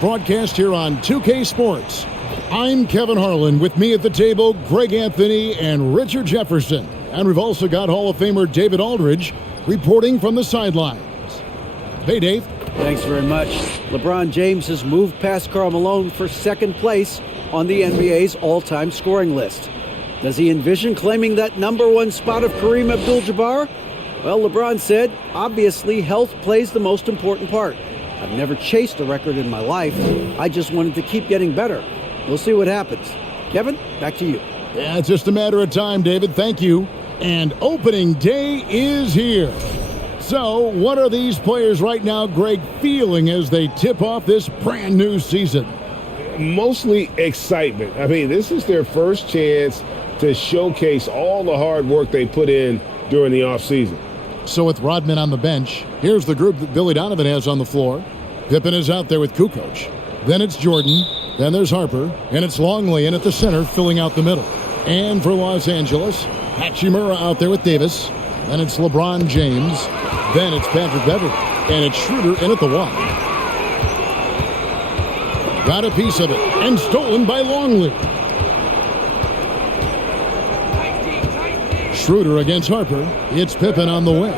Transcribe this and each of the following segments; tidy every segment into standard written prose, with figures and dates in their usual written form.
broadcast here on 2K Sports. I'm Kevin Harlan. With me at the table, Greg Anthony and Richard Jefferson. And we've also got Hall of Famer David Aldridge reporting from the sidelines. Hey, Dave. Thanks very much. LeBron James has moved past Karl Malone for second place on the NBA's all-time scoring list. Does he envision claiming that #1 spot of Kareem Abdul-Jabbar? Well, LeBron said, obviously, health plays the most important part. I've never chased a record in my life. I just wanted to keep getting better. We'll see what happens. Kevin, back to you. Yeah, it's just a matter of time, David. Thank you. And opening day is here. So, what are these players right now, Greg, feeling as they tip off this brand new season? Mostly excitement. I mean, this is their first chance to showcase all the hard work they put in during the offseason. So with Rodman on the bench, here's the group that Billy Donovan has on the floor. Pippen is out there with Kukoc. Then it's Jordan. Then there's Harper. And it's Longley in at the center, filling out the middle. And for Los Angeles, Hachimura out there with Davis. Then it's LeBron James. Then it's Patrick Beverley. And it's Schroeder in at the 1. Got a piece of it. And stolen by Longley. Schroeder against Harper. It's Pippen on the wing.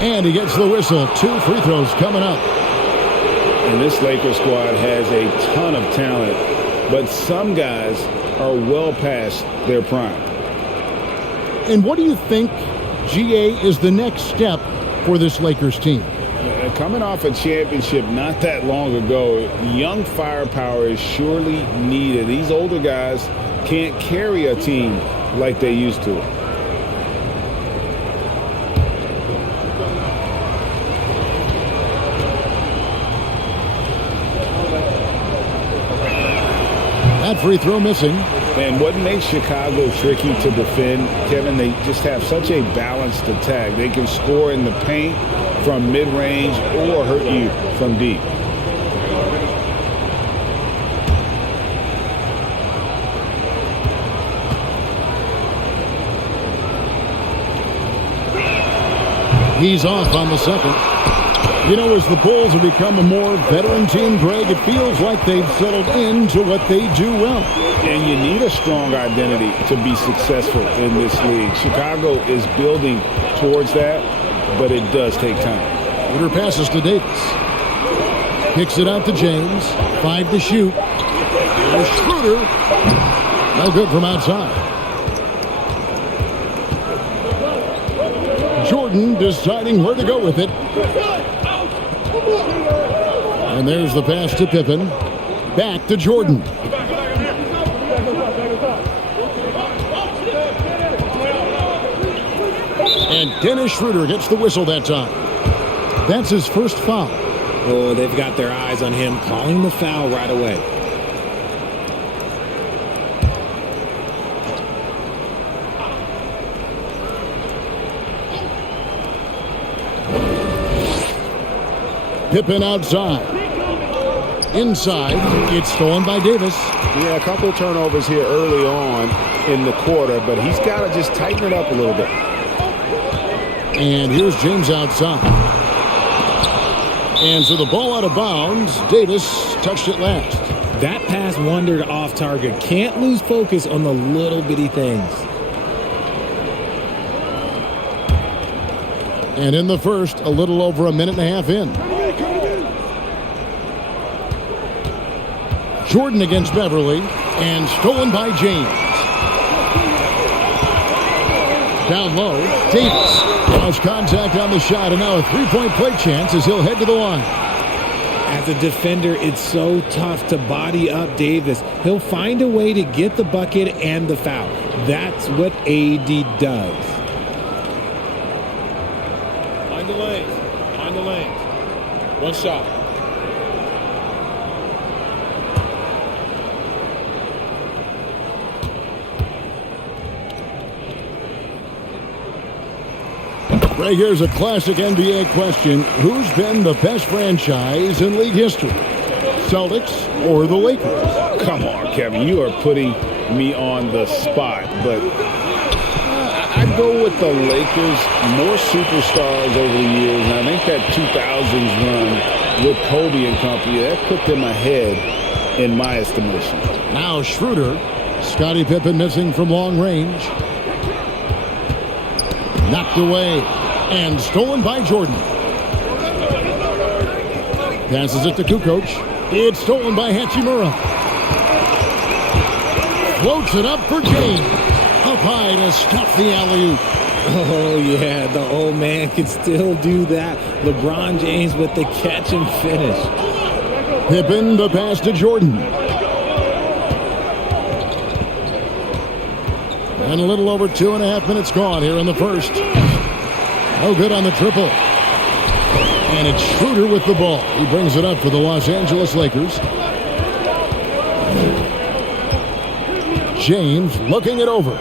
And he gets the whistle. 2 free throws coming up. And this Lakers squad has a ton of talent, but some guys are well past their prime. And what do you think, GA, is the next step for this Lakers team? Coming off a championship not that long ago, young firepower is surely needed. These older guys can't carry a team like they used to. That free throw missing. And what makes Chicago tricky to defend, Kevin, they just have such a balanced attack. They can score in the paint from mid-range or hurt you from deep. He's off on the second. You know, as the Bulls have become a more veteran team, Greg, it feels like they've settled into what they do well. And you need a strong identity to be successful in this league. Chicago is building towards that, but it does take time. Schroeder passes to Davis. Kicks it out to James. 5 to shoot. There's Schroeder. No good from outside. Jordan deciding where to go with it. And there's the pass to Pippen. Back to Jordan. And Dennis Schroeder gets the whistle that time. That's his first foul. Oh, they've got their eyes on him, calling the foul right away. Pippen outside. Inside, it's stolen by Davis. Yeah, a couple turnovers here early on in the quarter, but he's got to just tighten it up a little bit. And here's James outside. And so the ball out of bounds. Davis touched it last. That pass wandered off target. Can't lose focus on the little bitty things. And in the first, a little over a minute and a half in. Jordan against Beverley, and stolen by James. Down low, Davis. Lost contact on the shot, and now a three-point play chance as he'll head to the line. As a defender, it's so tough to body up Davis. He'll find a way to get the bucket and the foul. That's what AD does. Find the lane. Find the lane. One shot. Right, here's a classic NBA question. Who's been the best franchise in league history? Celtics or the Lakers? Come on, Kevin. You are putting me on the spot, but I go with the Lakers, more superstars over the years, and I think that 2000s run with Kobe and company, that put them ahead in my estimation. Now Schroeder. Scottie Pippen missing from long range. Knocked away and stolen by Jordan. Passes it to Kukoc. It's stolen by Hachimura. Floats it up for James. Up high to stuff the alley-oop. Oh, yeah, the old man can still do that. LeBron James with the catch and finish. Pippen, the pass to Jordan. And a little over 2.5 minutes gone here in the first. No good on the triple. And it's Schroeder with the ball. He brings it up for the Los Angeles Lakers. James looking it over.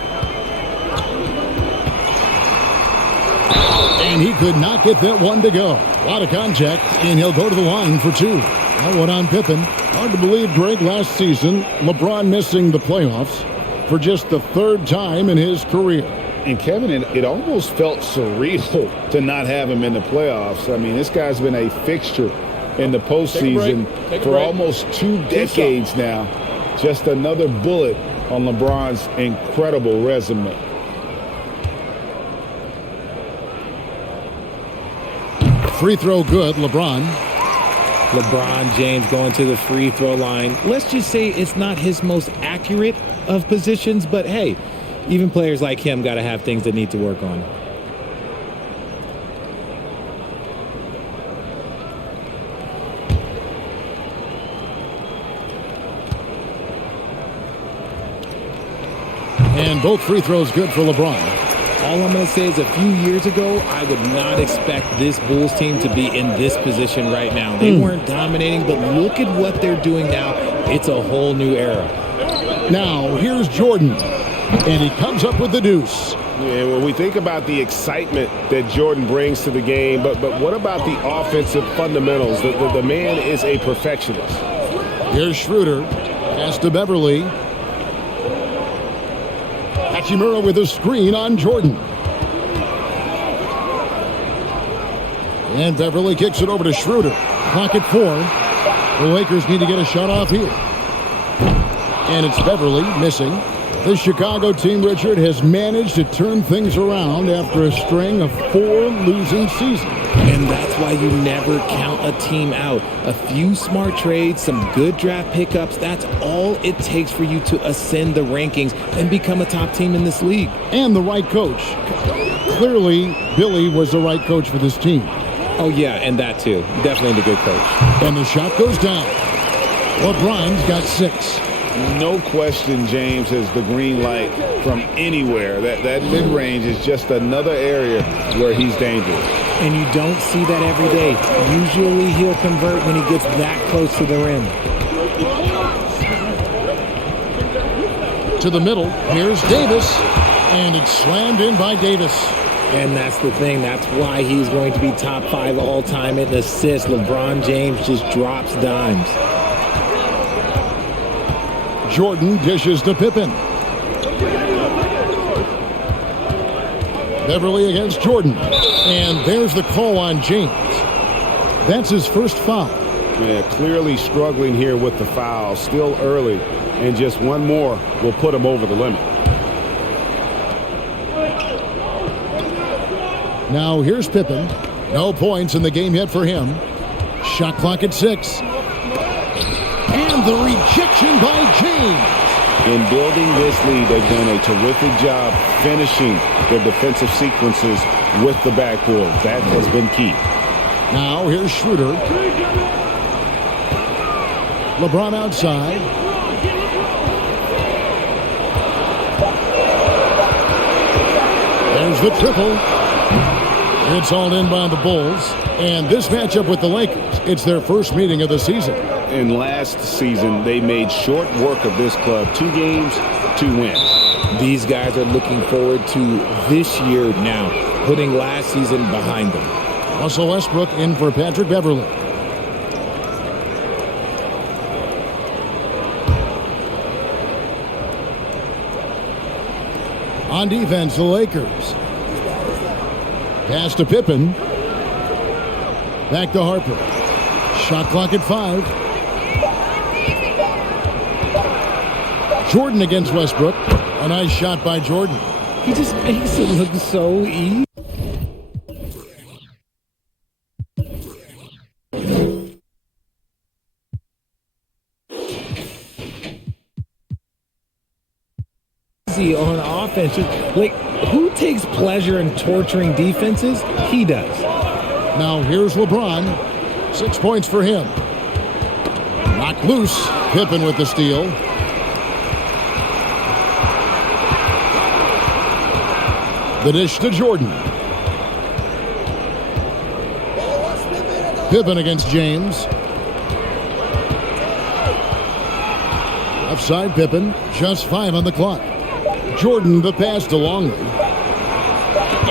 And he could not get that one to go. A lot of contact, and he'll go to the line for two. That one on Pippen. Hard to believe, Greg, last season, LeBron missing the playoffs for just the third time in his career. And Kevin, it almost felt surreal to not have him in the playoffs. I mean, this guy's been a fixture in the postseason for almost 2 decades now. Just another bullet on LeBron's incredible resume. Free throw good, LeBron. LeBron James going to the free throw line. Let's just say it's not his most accurate of positions, but hey, even players like him got to have things that need to work on. And both free throws good for LeBron. All I'm going to say is a few years ago, I would not expect this Bulls team to be in this position right now. They weren't dominating, but look at what they're doing now. It's a whole new era. Now, here's Jordan, and he comes up with the deuce. Yeah, when we think about the excitement that Jordan brings to the game, but what about the offensive fundamentals? The man is a perfectionist. Here's Schroeder, pass to Beverly. Hachimura with a screen on Jordan. And Beverly kicks it over to Schroeder. Clock at 4. The Lakers need to get a shot off here. And it's Beverly missing. The Chicago team, Richard, has managed to turn things around after a string of 4 losing seasons. And that's why you never count a team out. A few smart trades, some good draft pickups, that's all it takes for you to ascend the rankings and become a top team in this league. And the right coach. Clearly, Billy was the right coach for this team. Oh, yeah, and that too. Definitely the good coach. And the shot goes down. LeBron's got 6. No question James has the green light from anywhere. That mid-range is just another area where he's dangerous. And you don't see that every day. Usually he'll convert when he gets that close to the rim. To the middle, here's Davis, and it's slammed in by Davis. And that's the thing. That's why he's going to be top 5 all-time in assists. LeBron James just drops dimes. Jordan dishes to Pippen. Beverly against Jordan. And there's the call on James. That's his first foul. Yeah, clearly struggling here with the foul. Still early. And just one more will put him over the limit. Now here's Pippen. No points in the game yet for him. Shot clock at 6. And the rejection by James. In building this lead, they've done a terrific job finishing their defensive sequences with the backboard. That has been key. Now here's Schroeder. LeBron outside. There's the triple. It's all in by the Bulls. And this matchup with the Lakers, it's their first meeting of the season. And last season, they made short work of this club. 2 games, 2 wins. These guys are looking forward to this year now, putting last season behind them. Russell Westbrook in for Patrick Beverly. On defense, the Lakers. Pass to Pippen. Back to Harper. Shot clock at 5. Jordan against Westbrook. A nice shot by Jordan. He just makes it look so easy. On offense, like, who takes pleasure in torturing defenses? He does. Now here's LeBron. 6 points for him. Knocked loose. Pippen with the steal. The dish to Jordan. Pippen against James. Offside Pippen. Just 5 on the clock. Jordan the pass to Longley.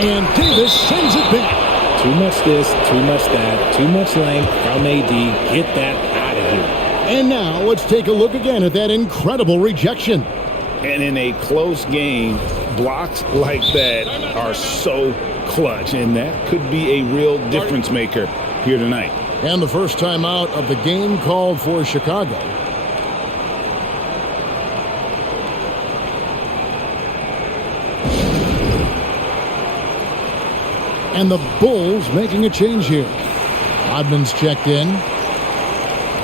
And Davis sends it back. Too much this, too much that, too much length from AD. Get that out of here. And now let's take a look again at that incredible rejection. And in a close game, blocks like that are so clutch, and that could be a real difference maker here tonight. And the first time out of the game called for Chicago. And the Bulls making a change here. Rodman's checked in.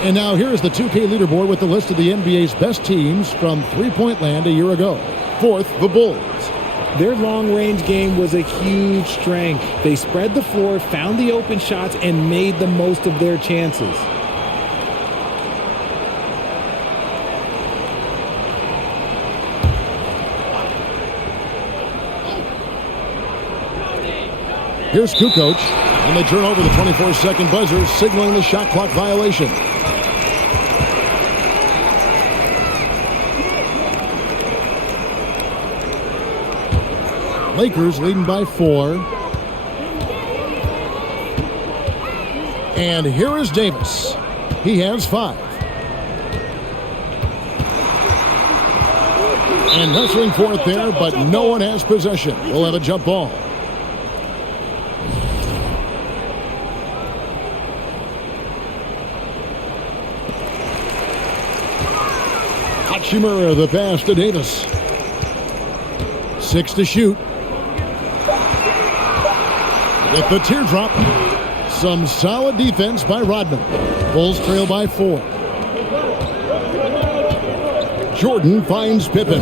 And now here's the 2K leaderboard with the list of the NBA's best teams from three-point land a year ago. 4th, the Bulls. Their long-range game was a huge strength. They spread the floor, found the open shots, and made the most of their chances. Here's Kukoc, and they turn over the 24-second buzzer, signaling the shot clock violation. Lakers leading by 4. And here is Davis. He has 5. And wrestling for it there, but no one has possession. We'll have a jump ball. Hachimura, the pass to Davis. 6 to shoot. With the teardrop. Some solid defense by Rodman. Bulls trail by 4. Jordan finds Pippen.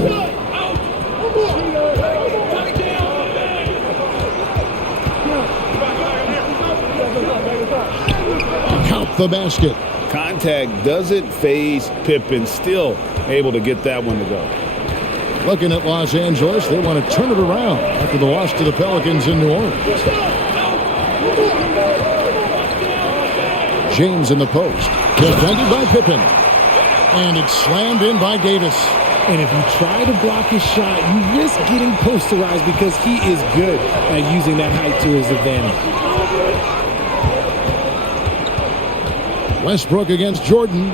Count the basket. Contact doesn't phase Pippen. Still able to get that one to go. Looking at Los Angeles, they want to turn it around after the loss to the Pelicans in New Orleans. James in the post. Defended by Pippen. And it's slammed in by Davis. And if you try to block his shot, you risk getting posterized because he is good at using that height to his advantage. Westbrook against Jordan.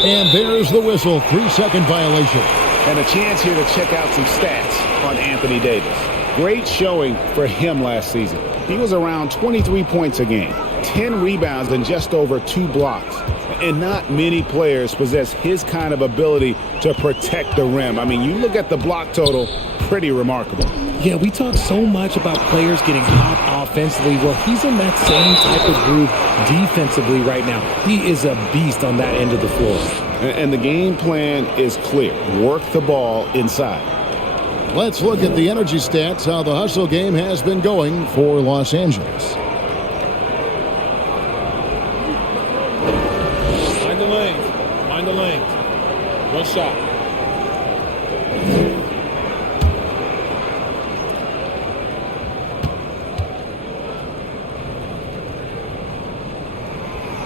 And there's the whistle. 3-second violation. And a chance here to check out some stats on Anthony Davis. Great showing for him last season. He was around 23 points a game, 10 rebounds, and just over 2 blocks. And not many players possess his kind of ability to protect the rim. I mean, you look at the block total, pretty remarkable. Yeah, we talk so much about players getting hot offensively. Well, he's in that same type of group defensively right now. He is a beast on that end of the floor. And the game plan is clear. Work the ball inside. Let's look at the energy stats, how the hustle game has been going for Los Angeles. Mind the lane. Mind the lane. One shot.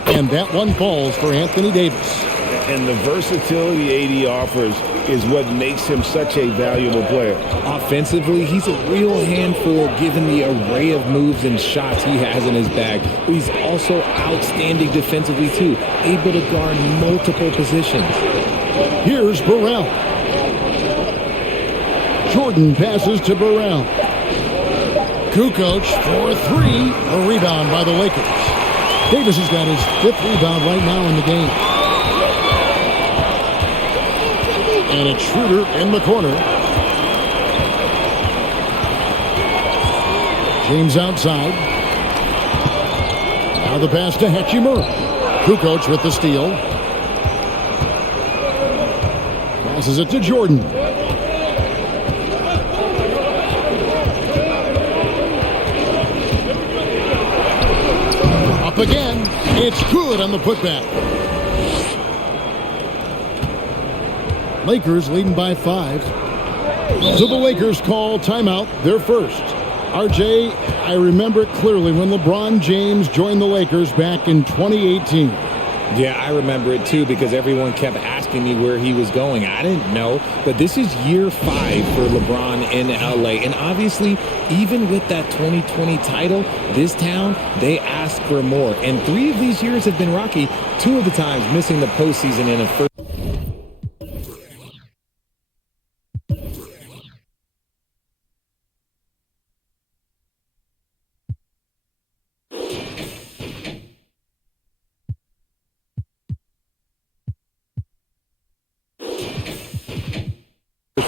And that one falls for Anthony Davis. And the versatility AD offers is what makes him such a valuable player. Offensively, he's a real handful given the array of moves and shots he has in his bag. But he's also outstanding defensively, too, able to guard multiple positions. Here's Burrell. Jordan passes to Burrell. Kukoc for three. A rebound by the Lakers. Davis has got his 5th rebound right now in the game. And it's Schroeder in the corner. James outside. Now the pass to Hachimura. Kukoc with the steal. Passes it to Jordan. Up again. It's good on the putback. Lakers leading by 5. So the Lakers call timeout, their first. RJ, I remember it clearly when LeBron James joined the Lakers back in 2018. Yeah, I remember it too because everyone kept asking me where he was going. I didn't know, but this is year 5 for LeBron in LA. And obviously, even with that 2020 title, this town, they ask for more. And 3 of these years have been rocky, 2 of the times missing the postseason in a first.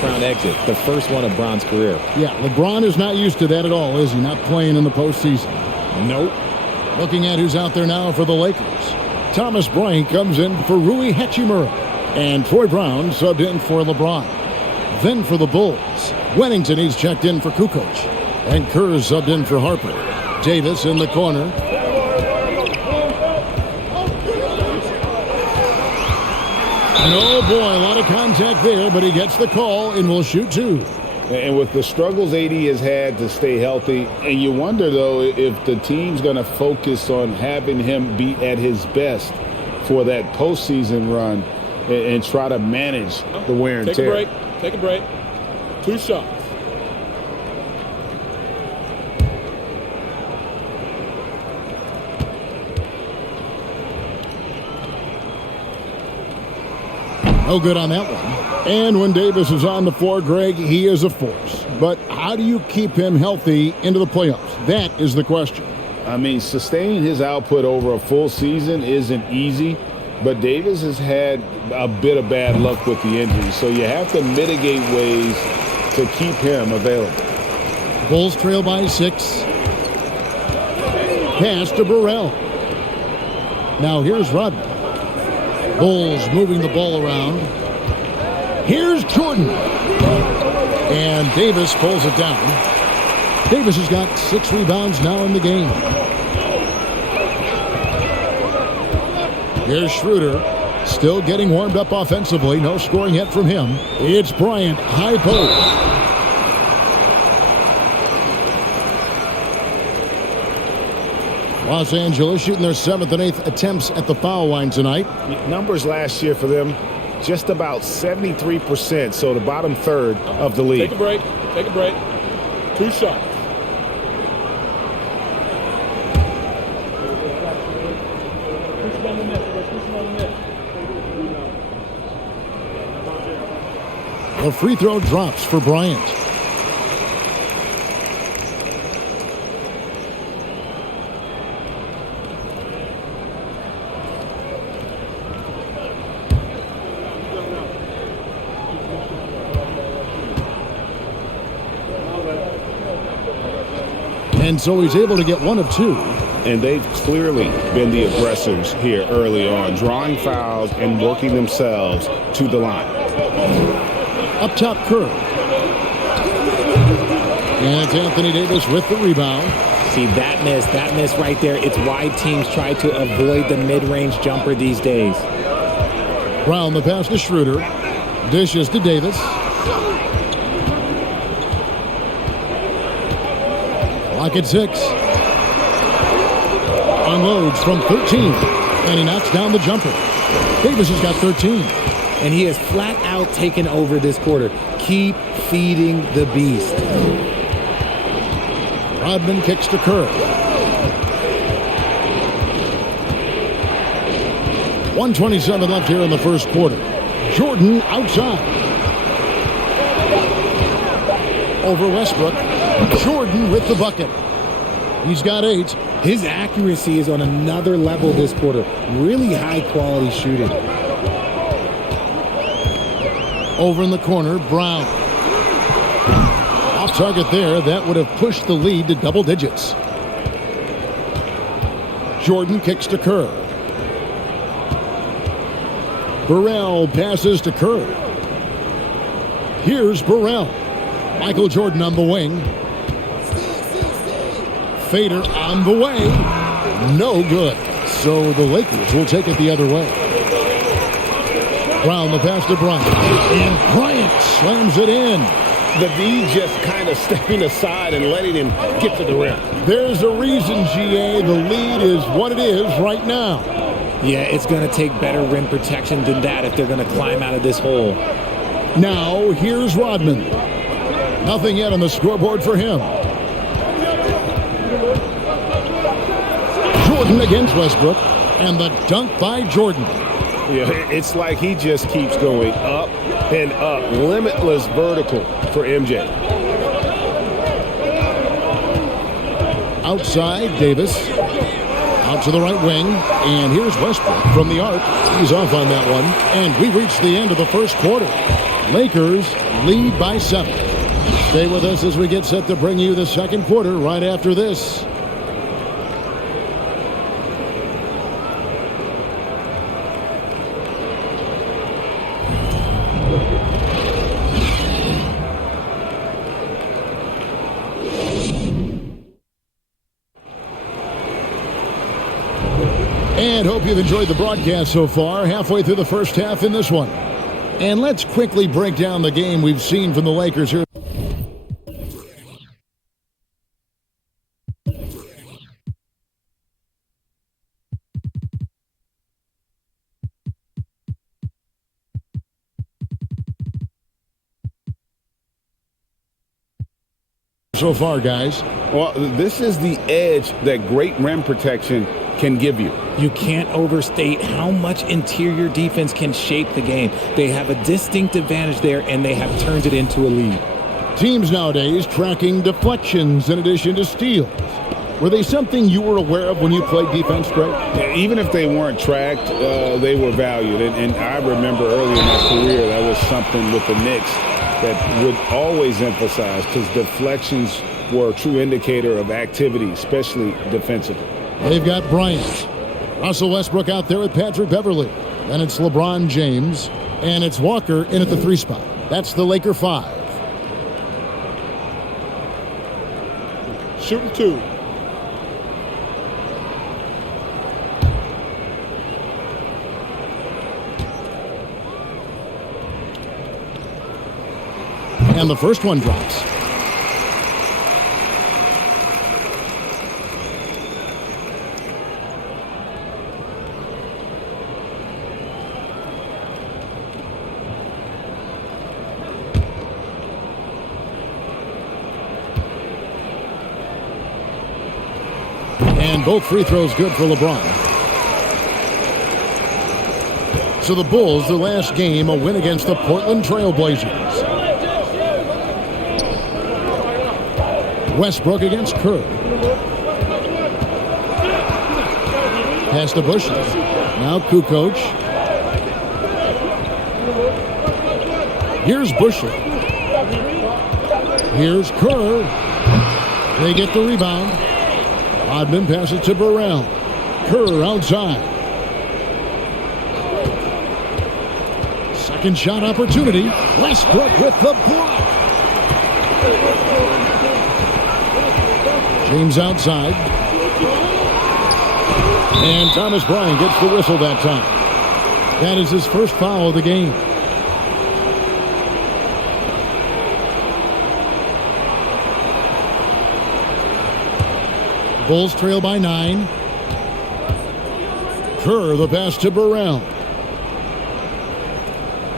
Round exit, the first one of Bron's career. Yeah, LeBron is not used to that at all, is he? Not playing in the postseason. Nope. Looking at who's out there now for the Lakers. Thomas Bryant comes in for Rui Hachimura. And Troy Brown subbed in for LeBron. Then for the Bulls, Wennington, he's checked in for Kukoc. And Kerr subbed in for Harper. Davis in the corner. And oh boy, a lot of contact there, but he gets the call and will shoot 2. And with the struggles AD has had to stay healthy, and you wonder, though, if the team's going to focus on having him be at his best for that postseason run and try to manage the wear and tear. Take a break. 2 shots. No good on that one. And when Davis is on the floor, Greg, he is a force. But how do you keep him healthy into the playoffs? That is the question. I mean, sustaining his output over a full season isn't easy, but Davis has had a bit of bad luck with the injury, so you have to mitigate ways to keep him available. Bulls trail by 6. Pass to Burrell. Now here's Rodman. Bulls moving the ball around. Here's Jordan. And Davis pulls it down. Davis has got 6 rebounds now in the game. Here's Schroeder. Still getting warmed up offensively. No scoring yet from him. It's Bryant. High post. Los Angeles shooting their 7th and 8th attempts at the foul line tonight. Numbers last year for them, just about 73%, so the bottom third of the league. Take a break. 2 shots. The free throw drops for Bryant. And so he's able to get 1 of 2. And they've clearly been the aggressors here early on, drawing fouls and working themselves to the line. Up top, Kerr. And it's Anthony Davis with the rebound. See, that miss right there. It's why teams try to avoid the mid-range jumper these days. Brown the pass to Schroeder. Dishes to Davis. Clock at 6. Unloads from 13. And he knocks down the jumper. Davis has got 13. And he has flat out taken over this quarter. Keep feeding the beast. Rodman kicks to Kerr. 1:27 left here in the first quarter. Jordan outside. over Westbrook. Jordan with the bucket. He's got 8. His accuracy is on another level this quarter. Really high-quality shooting. Over in the corner, Brown. Off target there. That would have pushed the lead to double digits. Jordan kicks to Kerr. Burrell passes to Kerr. Here's Burrell. Michael Jordan on the wing. Fader on the way. No good. So the Lakers will take it the other way. Brown, the pass to Bryant. And Bryant slams it in. The V just kind of stepping aside and letting him get to the rim. There's a reason, GA. The lead is what it is right now. Yeah, it's going to take better rim protection than that if they're going to climb out of this hole. Now, here's Rodman. Nothing yet on the scoreboard for him. Jordan against Westbrook, and the dunk by Jordan. Yeah, it's like he just keeps going up and up. Limitless vertical for MJ. Outside, Davis. Out to the right wing, and here's Westbrook from the arc. He's off on that one, and we reach the end of the first quarter. Lakers lead by 7. Stay with us as we get set to bring you the second quarter right after this. And hope you've enjoyed the broadcast so far. Halfway through the first half in this one. And let's quickly break down the game we've seen from the Lakers here. So far, guys. Well, this is the edge that great rim protection can give you. You can't overstate how much interior defense can shape the game. They have a distinct advantage there, and they have turned it into a lead. Teams nowadays tracking deflections in addition to steals. Were they something you were aware of when you played defense, Greg? Yeah, even if they weren't tracked, they were valued. And I remember early in my career, that was something with the Knicks that would always emphasize, because deflections were a true indicator of activity, especially defensively. They've got Bryant. Russell Westbrook out there with Patrick Beverley. Then it's LeBron James. And it's Walker in at the 3 spot. That's the Laker 5. Shooting 2. And the first one drops. And both free throws good for LeBron. So the Bulls, their last game, a win against the Portland Trail Blazers. Westbrook against Kerr. Pass to Bush. Now Kukoc. Here's Busher. Here's Kerr. They get the rebound. Rodman passes to Burrell. Kerr outside. Second shot opportunity. Westbrook with the block. James outside. And Thomas Bryant gets the whistle that time. That is his first foul of the game. Bulls trail by 9. Kerr, the pass to Burrell.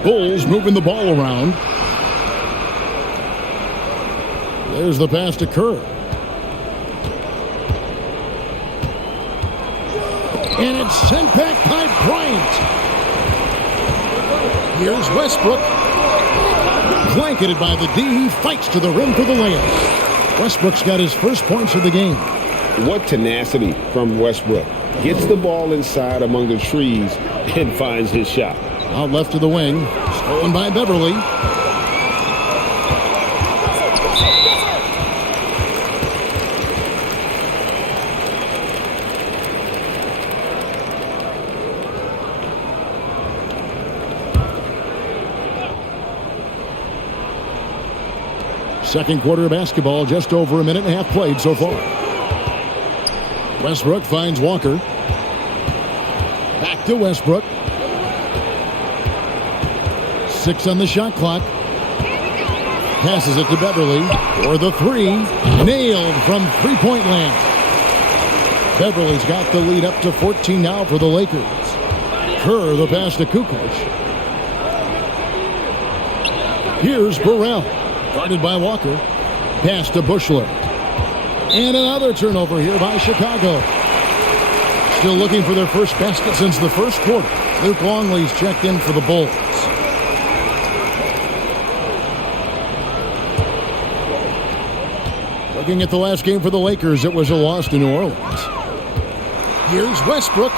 Bulls moving the ball around. There's the pass to Kerr. And it's sent back by Bryant. Here's Westbrook. Blanketed by the D. He fights to the rim for the layup. Westbrook's got his first points of the game. What tenacity from Westbrook. Gets the ball inside among the trees and finds his shot. Out left to the wing. Stolen by Beverly. Second quarter of basketball, just over a minute and a half played so far. Westbrook finds Walker. Back to Westbrook. 6 on the shot clock. Passes it to Beverly for the three. Nailed from three-point land. Beverly's got the lead up to 14 now for the Lakers. Kerr the pass to Kukoc. Here's Burrell. Guarded by Walker. Pass to Bushler. And another turnover here by Chicago. Still looking for their first basket since the first quarter. Luke Longley's checked in for the Bulls. Looking at the last game for the Lakers, it was a loss to New Orleans. Here's Westbrook.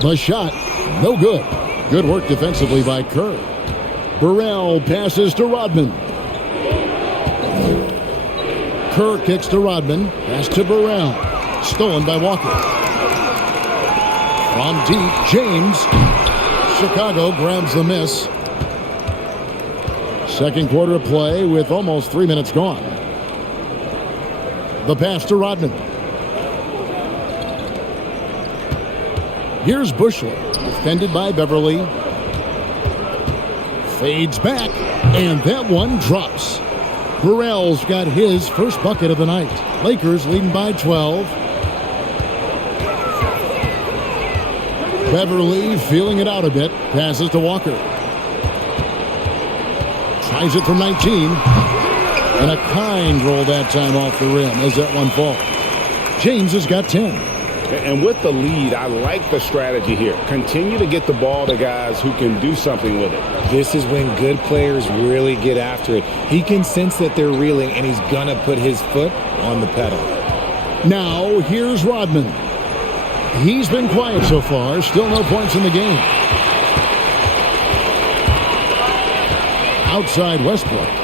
The shot, no good. Good work defensively by Kerr. Burrell passes to Rodman. Kerr kicks to Rodman. Pass to Burrell. Stolen by Walker. From deep, James. Chicago grabs the miss. Second quarter of play with almost 3 minutes gone. The pass to Rodman. Here's Bushler. Defended by Beverly. Fades back, and that one drops. Burrell's got his first bucket of the night. Lakers leading by 12. Beverly feeling it out a bit. Passes to Walker. Tries it from 19. And a kind roll that time off the rim as that one falls. James has got 10. And with the lead, I like the strategy here. Continue to get the ball to guys who can do something with it. This is when good players really get after it. He can sense that they're reeling, and he's going to put his foot on the pedal. Now, here's Rodman. He's been quiet so far. Still no points in the game. Outside Westbrook.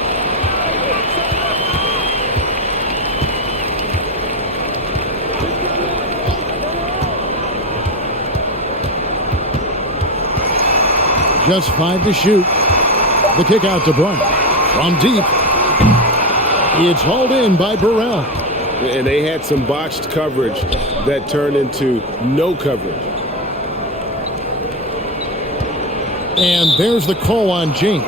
Just 5 to shoot. The kick out to Bryant. From deep. It's hauled in by Burrell. And they had some botched coverage that turned into no coverage. And there's the call on James.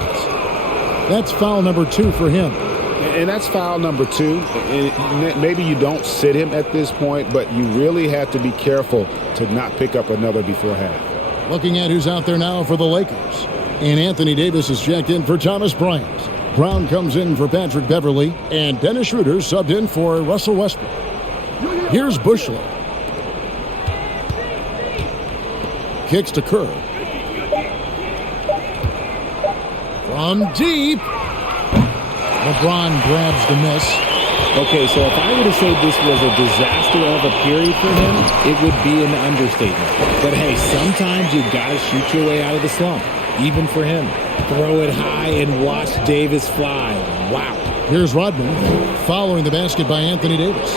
That's foul number 2 for him. And that's foul number 2. And maybe you don't sit him at this point, but you really have to be careful to not pick up another before half. Looking at who's out there now for the Lakers. And Anthony Davis is checked in for Thomas Bryant. Brown comes in for Patrick Beverly. And Dennis Schroeder subbed in for Russell Westbrook. Here's Bushler. Kicks to Kerr. From deep. LeBron grabs the miss. Okay, so if I were to say this was a disaster of a period for him, it would be an understatement. But hey, sometimes you got to shoot your way out of the slump, even for him. Throw it high and watch Davis fly. Wow. Here's Rodman following the basket by Anthony Davis.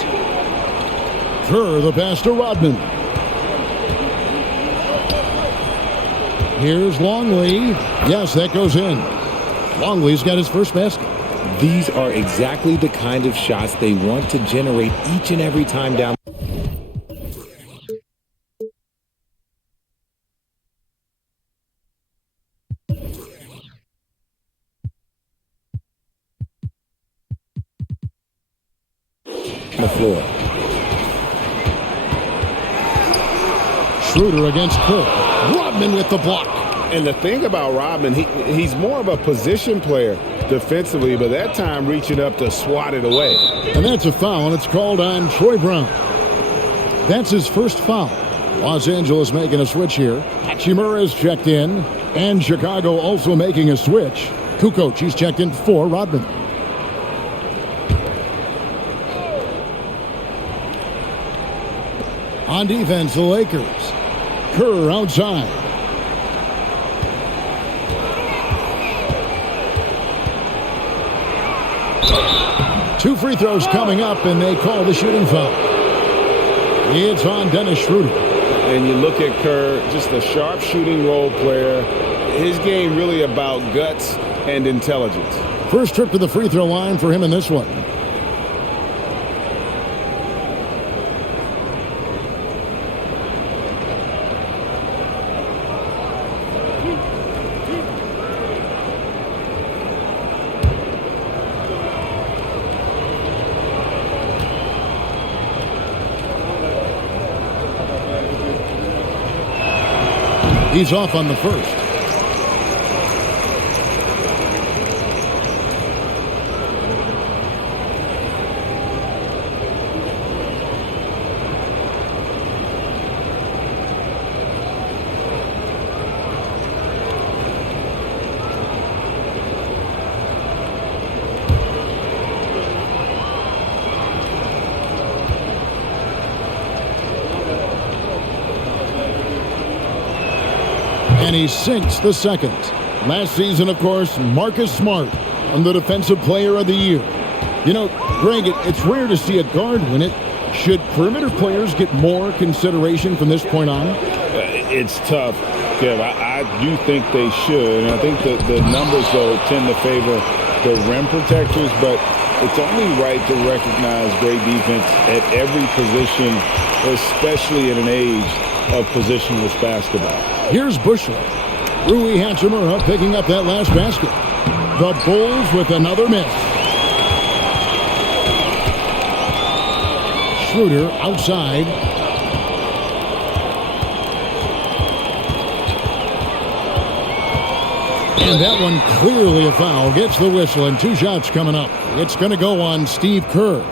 Kerr the pass to Rodman. Here's Longley. Yes, that goes in. Longley's got his first basket. These are exactly the kind of shots they want to generate each and every time down. The floor. Schroeder against Kerr. Rodman with the block. And the thing about Rodman, he's more of a position player defensively, but that time reaching up to swat it away. And that's a foul, and it's called on Troy Brown. That's his first foul. Los Angeles making a switch here. Hachimura is checked in, and Chicago also making a switch. Kukoc, he's checked in for Rodman. On defense, the Lakers. Kerr outside. Two free throws coming up, and they call the shooting foul. It's on Dennis Schroeder. And you look at Kerr, just a sharp shooting role player. His game really about guts and intelligence. First trip to the free throw line for him in this one. He's off on the first. And he sinks the second. Last season, of course, Marcus Smart won the Defensive Player of the Year. You know, Greg, it's rare to see a guard win it. Should perimeter players get more consideration from this point on? It's tough, Kev. I do think they should. And I think the numbers, though, tend to favor the rim protectors. But it's only right to recognize great defense at every position, especially in an age of positionless basketball. Here's Bushler. Rui Hachimura picking up that last basket. The Bulls with another miss. Schroeder outside. And that one clearly a foul. Gets the whistle and two shots coming up. It's going to go on Steve Kerr.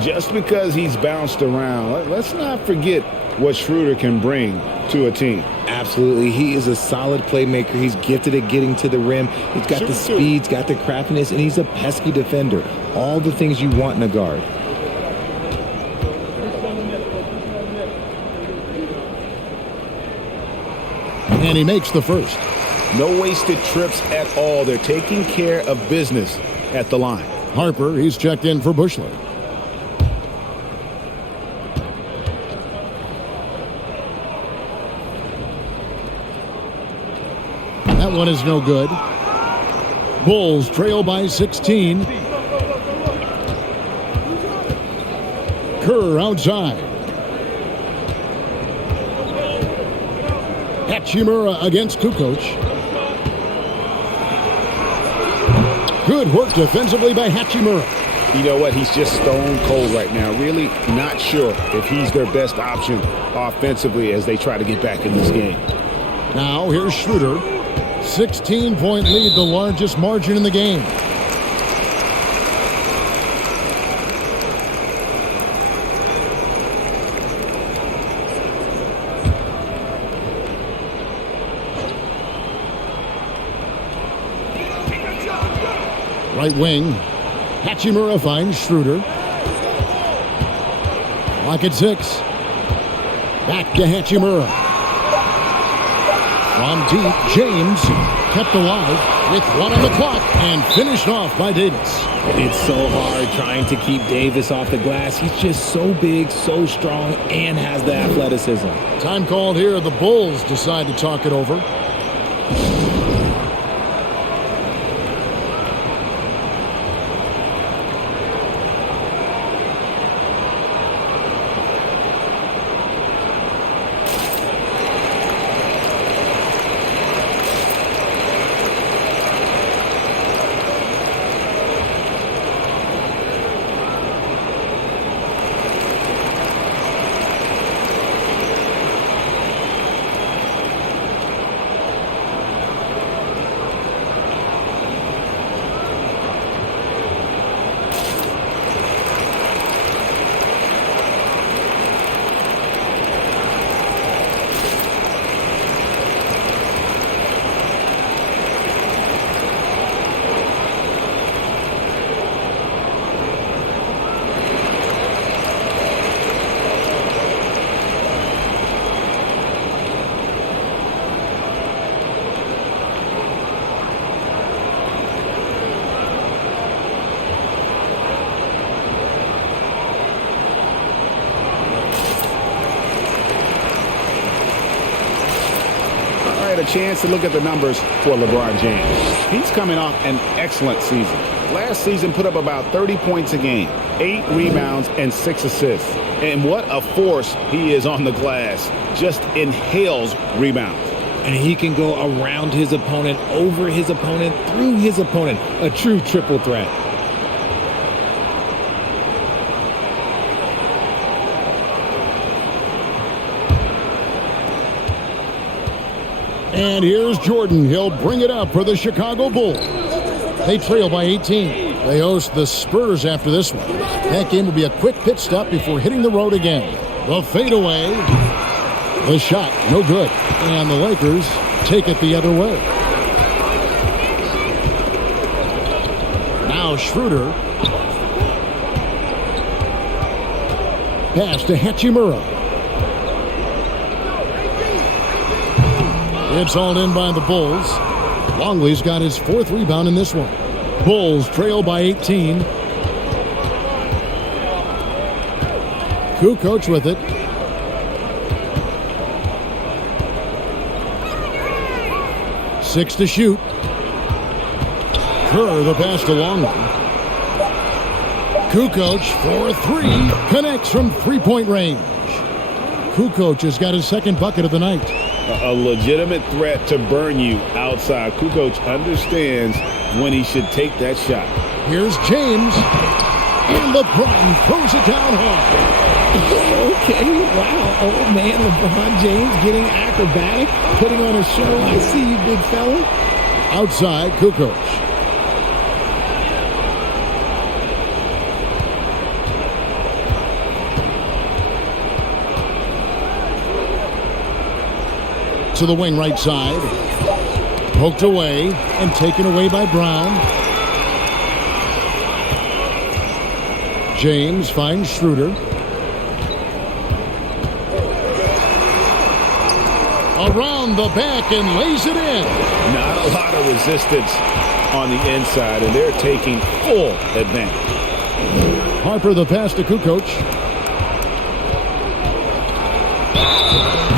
Just because he's bounced around, let's not forget what Schroeder can bring to a team. Absolutely. He is a solid playmaker. He's gifted at getting to the rim. He's got the speed, he's got the craftiness, and he's a pesky defender. All the things you want in a guard. And he makes the first. No wasted trips at all. They're taking care of business at the line. Harper, he's checked in for Bushler. That one is no good. Bulls trail by 16. Kerr outside. Hachimura against Kukoc. Good work defensively by Hachimura. You know what? He's just stone cold right now. Really not sure if he's their best option offensively as they try to get back in this game. Now here's Schroeder. 16-point lead, the largest margin in the game. Right wing. Hachimura finds Schroeder. Lock at 6. Back to Hachimura. From deep, James kept alive with one on the clock and finished off by Davis. It's so hard trying to keep Davis off the glass. He's just so big, so strong, and has the athleticism. Time called here. The Bulls decide to talk it over. had a chance to look at the numbers for LeBron James. He's coming off an excellent season. Last season put up about 30 points a game, 8 rebounds, and 6 assists. And what a force he is on the glass. Just inhales rebounds. And he can go around his opponent, over his opponent, through his opponent. A true triple threat. And here's Jordan. He'll bring it up for the Chicago Bulls. They trail by 18. They host the Spurs after this one. That game will be a quick pit stop before hitting the road again. The fadeaway. The shot, no good. And the Lakers take it the other way. Now Schroeder. Pass to Hachimura. It's hauled in by the Bulls. Longley's got his 4th rebound in this one. Bulls trail by 18. Kukoc with it. Six to shoot. Kerr the pass to Longley. Kukoc for 3. Connects from three-point range. Kukoc has got his 2nd bucket of the night. A legitimate threat to burn you outside. Kukoc understands when he should take that shot. Here's James. And LeBron throws it down hard. Okay, wow. Oh, man, LeBron James getting acrobatic, putting on a show. I see you, big fella. Outside, Kukoc. To the wing right side. Poked away and taken away by Brown. James finds Schroeder. Around the back and lays it in. Not a lot of resistance on the inside, and they're taking full advantage. Harper the pass to Kukoc.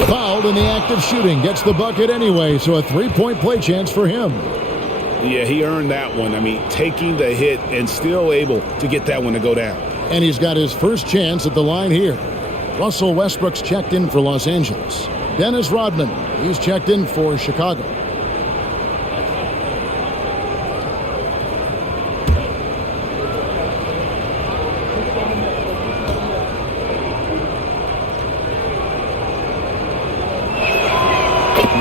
Fouled in the act of shooting. Gets the bucket anyway, so a 3-point play chance for him. Yeah, he earned that one. I mean, taking the hit and still able to get that one to go down. And he's got his first chance at the line here. Russell Westbrook's checked in for Los Angeles. Dennis Rodman, he's checked in for Chicago.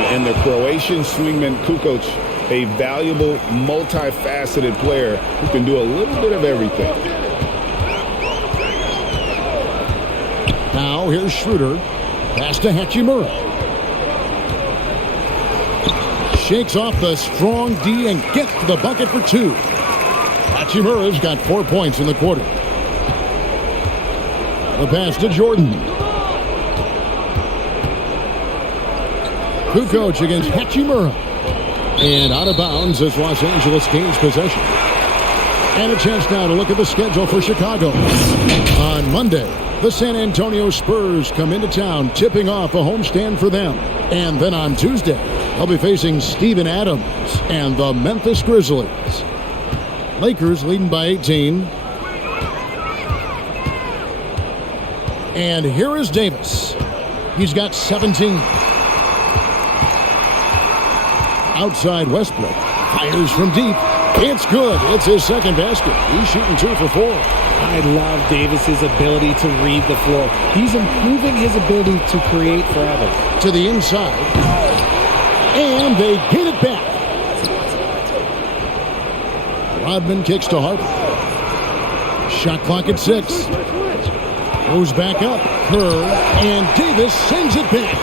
And the Croatian swingman Kukoc, a valuable, multifaceted player who can do a little bit of everything. Now here's Schroeder. Pass to Hachimura. Shakes off the strong D and gets the bucket for 2. Hachimura's got 4 points in the quarter. The pass to Jordan. Kukoc against Hachimura. And out of bounds as Los Angeles gains possession. And a chance now to look at the schedule for Chicago. On Monday, the San Antonio Spurs come into town, tipping off a homestand for them. And then on Tuesday, they'll be facing Steven Adams and the Memphis Grizzlies. Lakers leading by 18. And here is Davis. He's got 17. Outside Westbrook. Fires from deep. It's good. It's his 2nd basket. He's shooting 2 for 4. I love Davis's ability to read the floor. He's improving his ability to create for others. To the inside. And they get it back. Rodman kicks to Harden. Shot clock at 6. Goes back up. Kerr and Davis sends it back.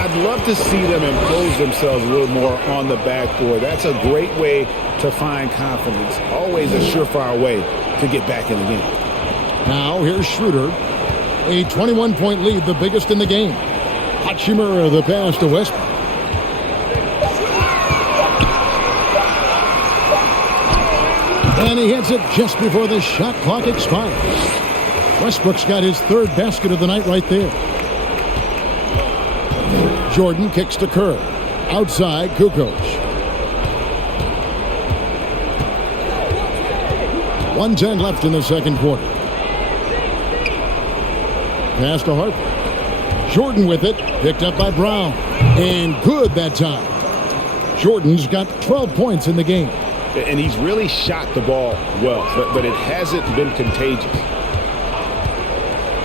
I'd love to see them impose themselves a little more on the backboard. That's a great way to find confidence. Always a surefire way to get back in the game. Now here's Schroeder. A 21-point lead, the biggest in the game. Hachimura the pass to Westbrook. And he hits it just before the shot clock expires. Westbrook's got his 3rd basket of the night right there. Jordan kicks to Kerr. Outside, Kukoc. 1:10 left in the second quarter. Pass to Harper. Jordan with it. Picked up by Brown. And good that time. Jordan's got 12 points in the game. And he's really shot the ball well, but it hasn't been contagious.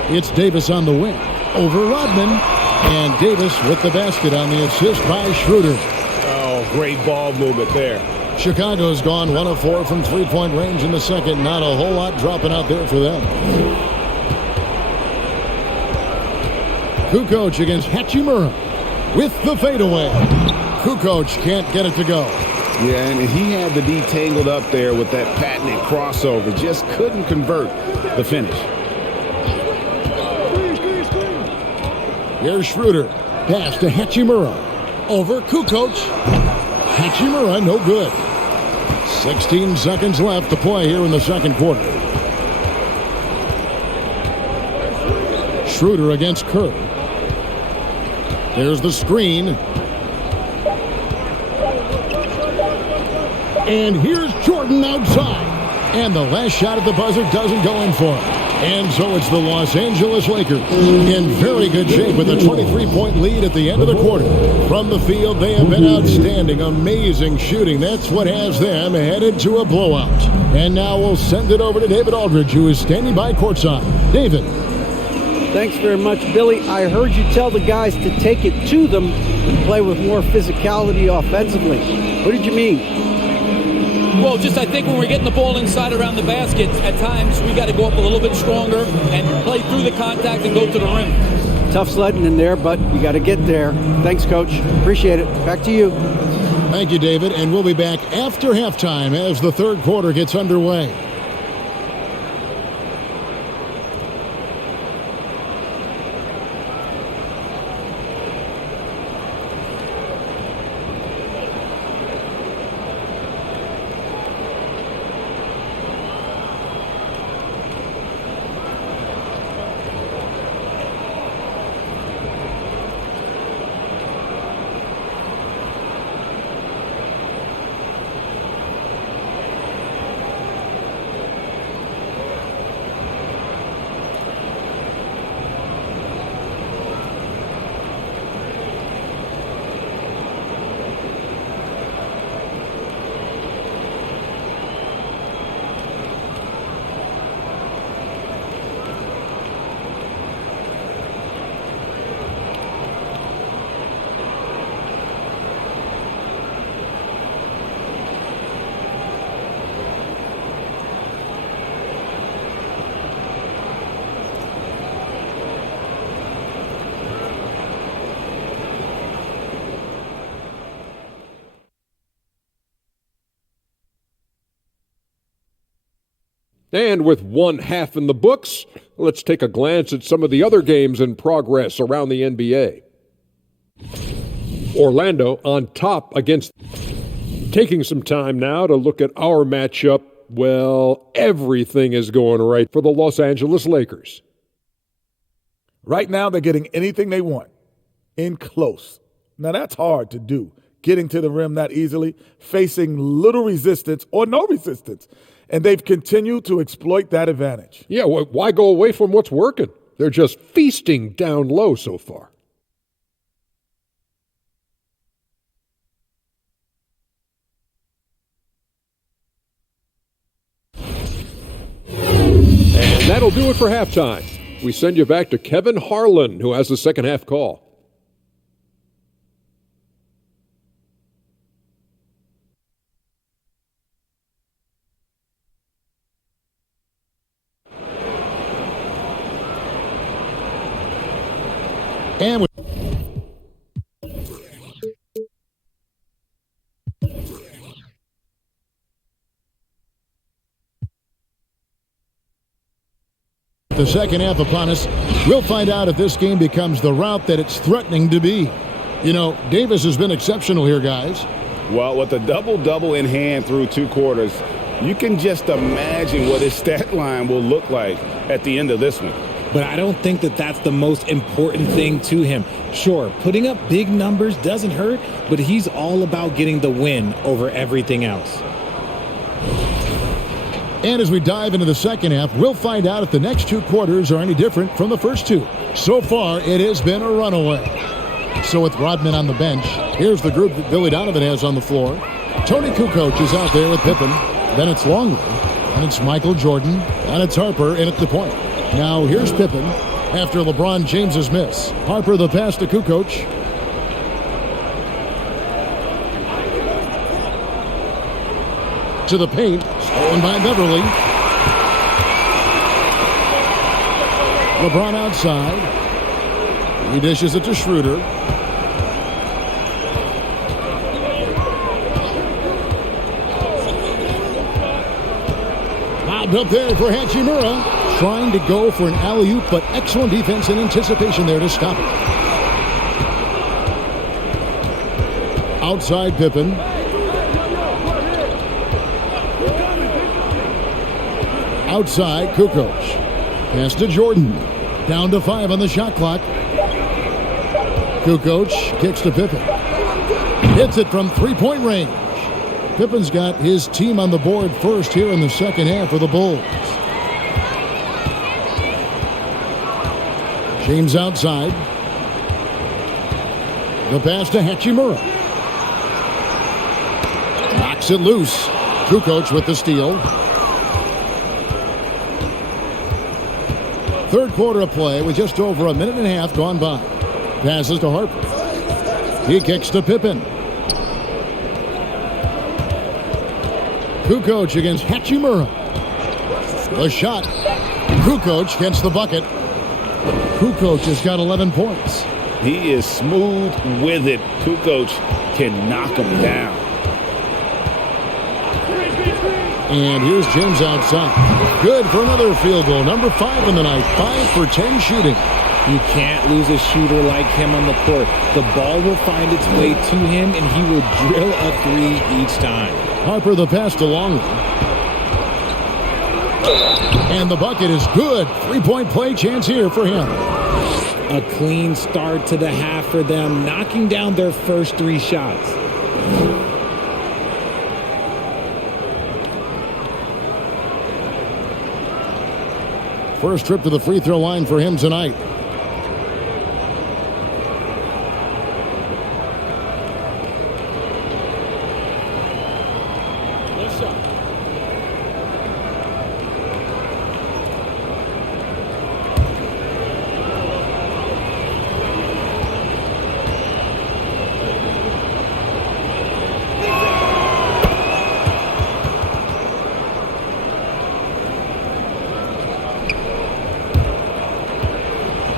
It's Davis on the wing. Over Rodman. And Davis with the basket on the assist by Schroeder. Oh, great ball movement there. Chicago's gone 1 of 4 from three-point range in the second. Not a whole lot dropping out there for them. Kukoc against Hachimura with the fadeaway. Kukoc can't get it to go. Yeah, and he had the D tangled up there with that patented crossover. Just couldn't convert the finish. Here's Schroeder. Pass to Hachimura. Over Kukoc. Hachimura, no good. 16 seconds left to play here in the second quarter. Schroeder against Kerr. There's the screen. And here's Jordan outside. And the last shot at the buzzer doesn't go in for him. And so it's the Los Angeles Lakers in very good shape with a 23-point lead at the end of the quarter. From the field, they have been outstanding, amazing shooting. That's what has them headed to a blowout. And now we'll send it over to David Aldridge, who is standing by courtside. David. Thanks very much, Billy. I heard you tell the guys to take it to them and play with more physicality offensively. What did you mean? Well, just I think when we're getting the ball inside around the basket, at times we got to go up a little bit stronger and play through the contact and go to the rim. Tough sledding in there, but you got to get there. Thanks, Coach. Appreciate it. Back to you. Thank you, David. And we'll be back after halftime as the third quarter gets underway. And with one half in the books, let's take a glance at some of the other games in progress around the NBA. Orlando on top against... Taking some time now to look at our matchup. Well, everything is going right for the Los Angeles Lakers. Right now, they're getting anything they want in close. Now, that's hard to do, getting to the rim that easily, facing little resistance or no resistance. And they've continued to exploit that advantage. Yeah, why go away from what's working? They're just feasting down low so far. And that'll do it for halftime. We send you back to Kevin Harlan, who has the second half call. And with the second half upon us, we'll find out if this game becomes the route that it's threatening to be. You know, Davis has been exceptional here, guys. Well, with a double-double in hand through two quarters, you can just imagine what his stat line will look like at the end of this one. but I don't think that that's the most important thing to him. Sure, putting up big numbers doesn't hurt, but he's all about getting the win over everything else. And as we dive into the second half, we'll find out if the next two quarters are any different from the first two. So far, it has been a runaway. So with Rodman on the bench, here's the group that Billy Donovan has on the floor. Tony Kukoc is out there with Pippen. Then it's Longley, and it's Michael Jordan, and it's Harper in at the point. Now here's Pippen after LeBron James's miss. Harper the pass to Kukoc. To the paint, stolen by Beverly. LeBron outside. He dishes it to Schroeder. Lobbed up there for Hachimura. Trying to go for an alley-oop, but excellent defense and anticipation there to stop it. Outside Pippen. Outside Kukoc. Pass to Jordan. Down to 5 on the shot clock. Kukoc kicks to Pippen. Hits it from three-point range. Pippen's got his team on the board first here in the second half for the Bulls. James outside. The pass to Hachimura. Knocks it loose. Kukoc with the steal. Third quarter of play with just over a minute and a half gone by. Passes to Harper. He kicks to Pippen. Kukoc against Hachimura. The shot. Kukoc gets the bucket. Kukoc has got 11 points. He is smooth with it. Kukoc can knock him down. And here's James outside. Good for another field goal. Number 5 in the night. 5 for 10 shooting. You can't lose a shooter like him on the court. The ball will find its way to him, and he will drill a 3 each time. Harper the pass to Longley. And the bucket is good. 3-point play chance here for him. A clean start to the half for them, knocking down their first 3 shots. First trip to the free throw line for him tonight.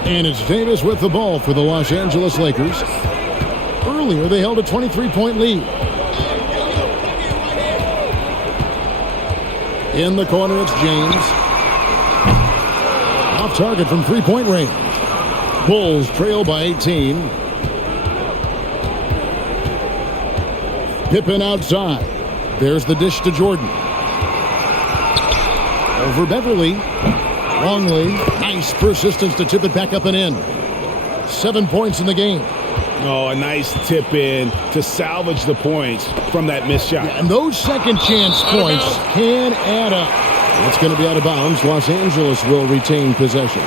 And it's Davis with the ball for the Los Angeles Lakers. Earlier, they held a 23-point lead. In the corner, it's James. Off target from three-point range. Bulls trail by 18. Pippen outside. There's the dish to Jordan. Over Beverly. Longley, nice persistence to tip it back up and in. 7 points in the game. Oh, a nice tip in to salvage the points from that missed shot. Yeah, and those second chance points can add up. It's going to be out of bounds. Los Angeles will retain possession.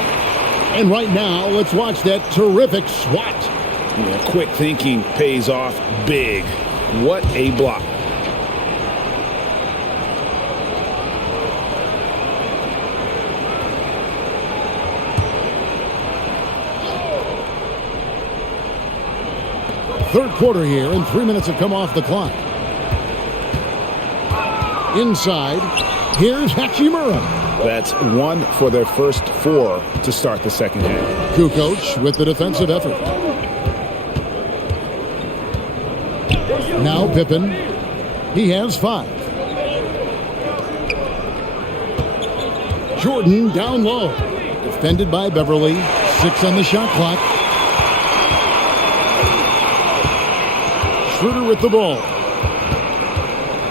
And right now, let's watch that terrific swat. Yeah, quick thinking pays off big. What a block. Third quarter here, and 3 minutes have come off the clock. Inside, here's Hachimura. That's 1 for their first 4 to start the second half. Kukoc with the defensive effort. Now Pippen. He has 5. Jordan down low. Defended by Beverly. 6 on the shot clock. Schroeder with the ball.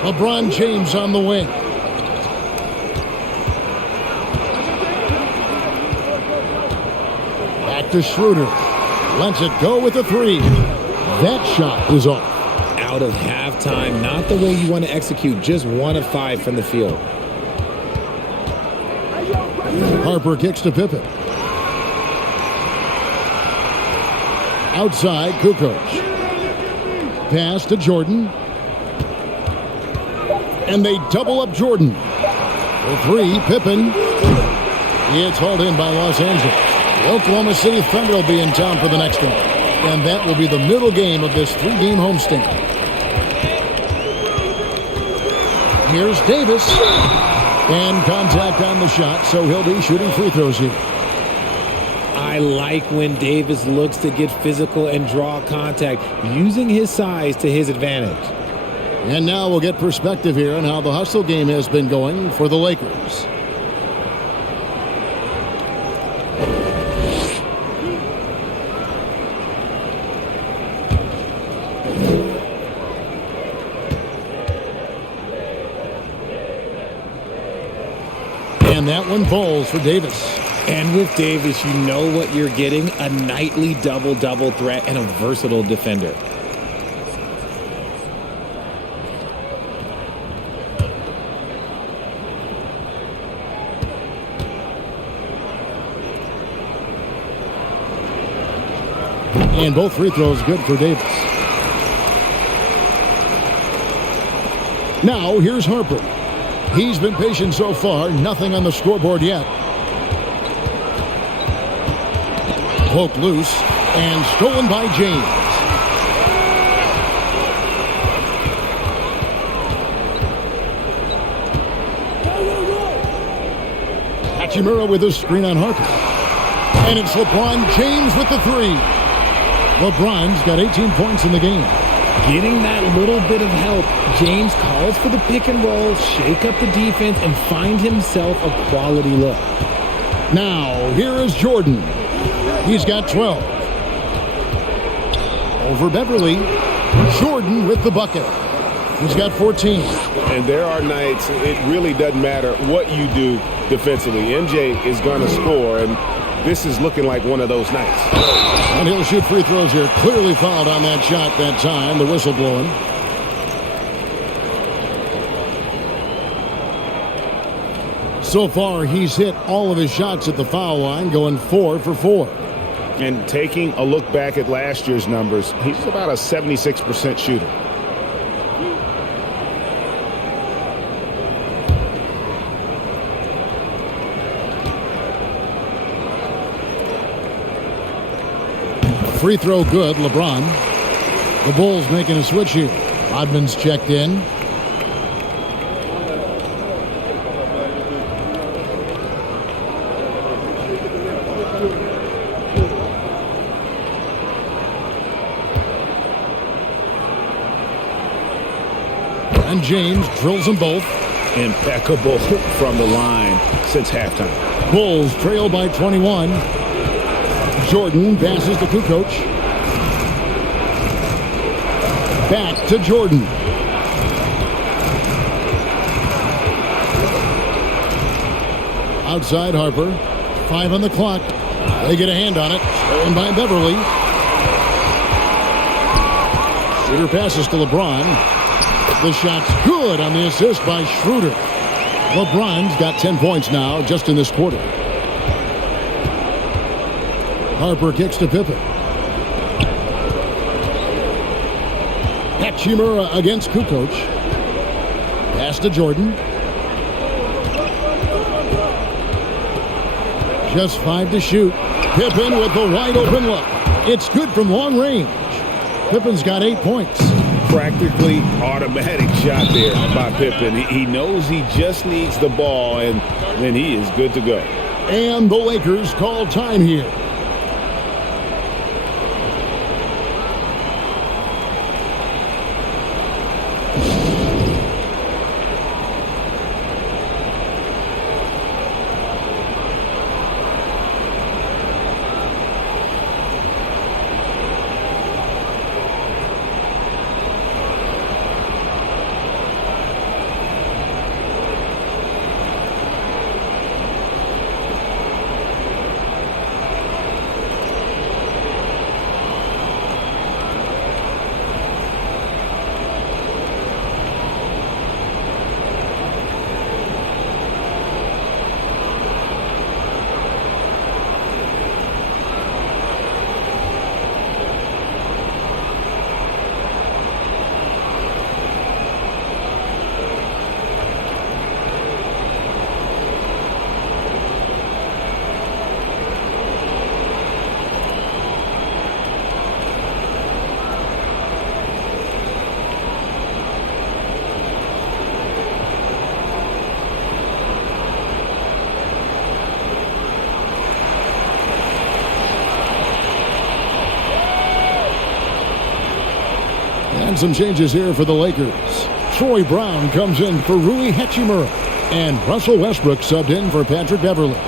LeBron James on the wing. Back to Schroeder. Lets it go with the three. That shot is off. Out of halftime, not the way you want to execute, just 1 of 5 from the field. Harper kicks to Pippen. Outside, Kukoc. Pass to Jordan. And they double up Jordan. The three, Pippen. It's hauled in by Los Angeles. The Oklahoma City Thunder will be in town for the next one. And that will be the middle game of this 3-game homestand. Here's Davis. And contact on the shot, so he'll be shooting free throws here. I like when Davis looks to get physical and draw contact, using his size to his advantage. And now we'll get perspective here on how the hustle game has been going for the Lakers. And that one falls for Davis. And with Davis, you know what you're getting, a nightly double-double threat and a versatile defender. And both free throws good for Davis. Now, here's Harper. He's been patient so far, nothing on the scoreboard yet. Poked loose and stolen by James. Hachimura with a screen on Harper. And it's LeBron James with the three. LeBron's got 18 points in the game. Getting that little bit of help, James calls for the pick and roll, shake up the defense, and find himself a quality look. Now, here is Jordan. He's got 12. Over Beverly. Jordan with the bucket. He's got 14. And there are nights it really doesn't matter what you do defensively. MJ is going to score, and this is looking like one of those nights. And he'll shoot free throws here. Clearly fouled on that shot that time. The whistle blowing. So far, he's hit all of his shots at the foul line, going 4 for 4. And taking a look back at last year's numbers, he's about a 76% shooter. Free throw good, LeBron. The Bulls making a switch here. Rodman's checked in. And James drills them both. Impeccable from the line since halftime. Bulls trail by 21. Jordan passes to Kukoc. Back to Jordan. Outside Harper. 5 on the clock. They get a hand on it. Stolen by Beverly. Schroeder passes to LeBron. The shot's good on the assist by Schroeder. LeBron's got 10 points now just in this quarter. Harper kicks to Pippen. Hachimura against Kukoc. Pass to Jordan. Just 5 to shoot. Pippen with the wide open look. It's good from long range. Pippen's got 8 points. Practically automatic shot there by Pippen. He knows he just needs the ball, and then he is good to go. And the Lakers call time here. And some changes here for the Lakers. Troy Brown comes in for Rui Hachimura. And Russell Westbrook subbed in for Patrick Beverley.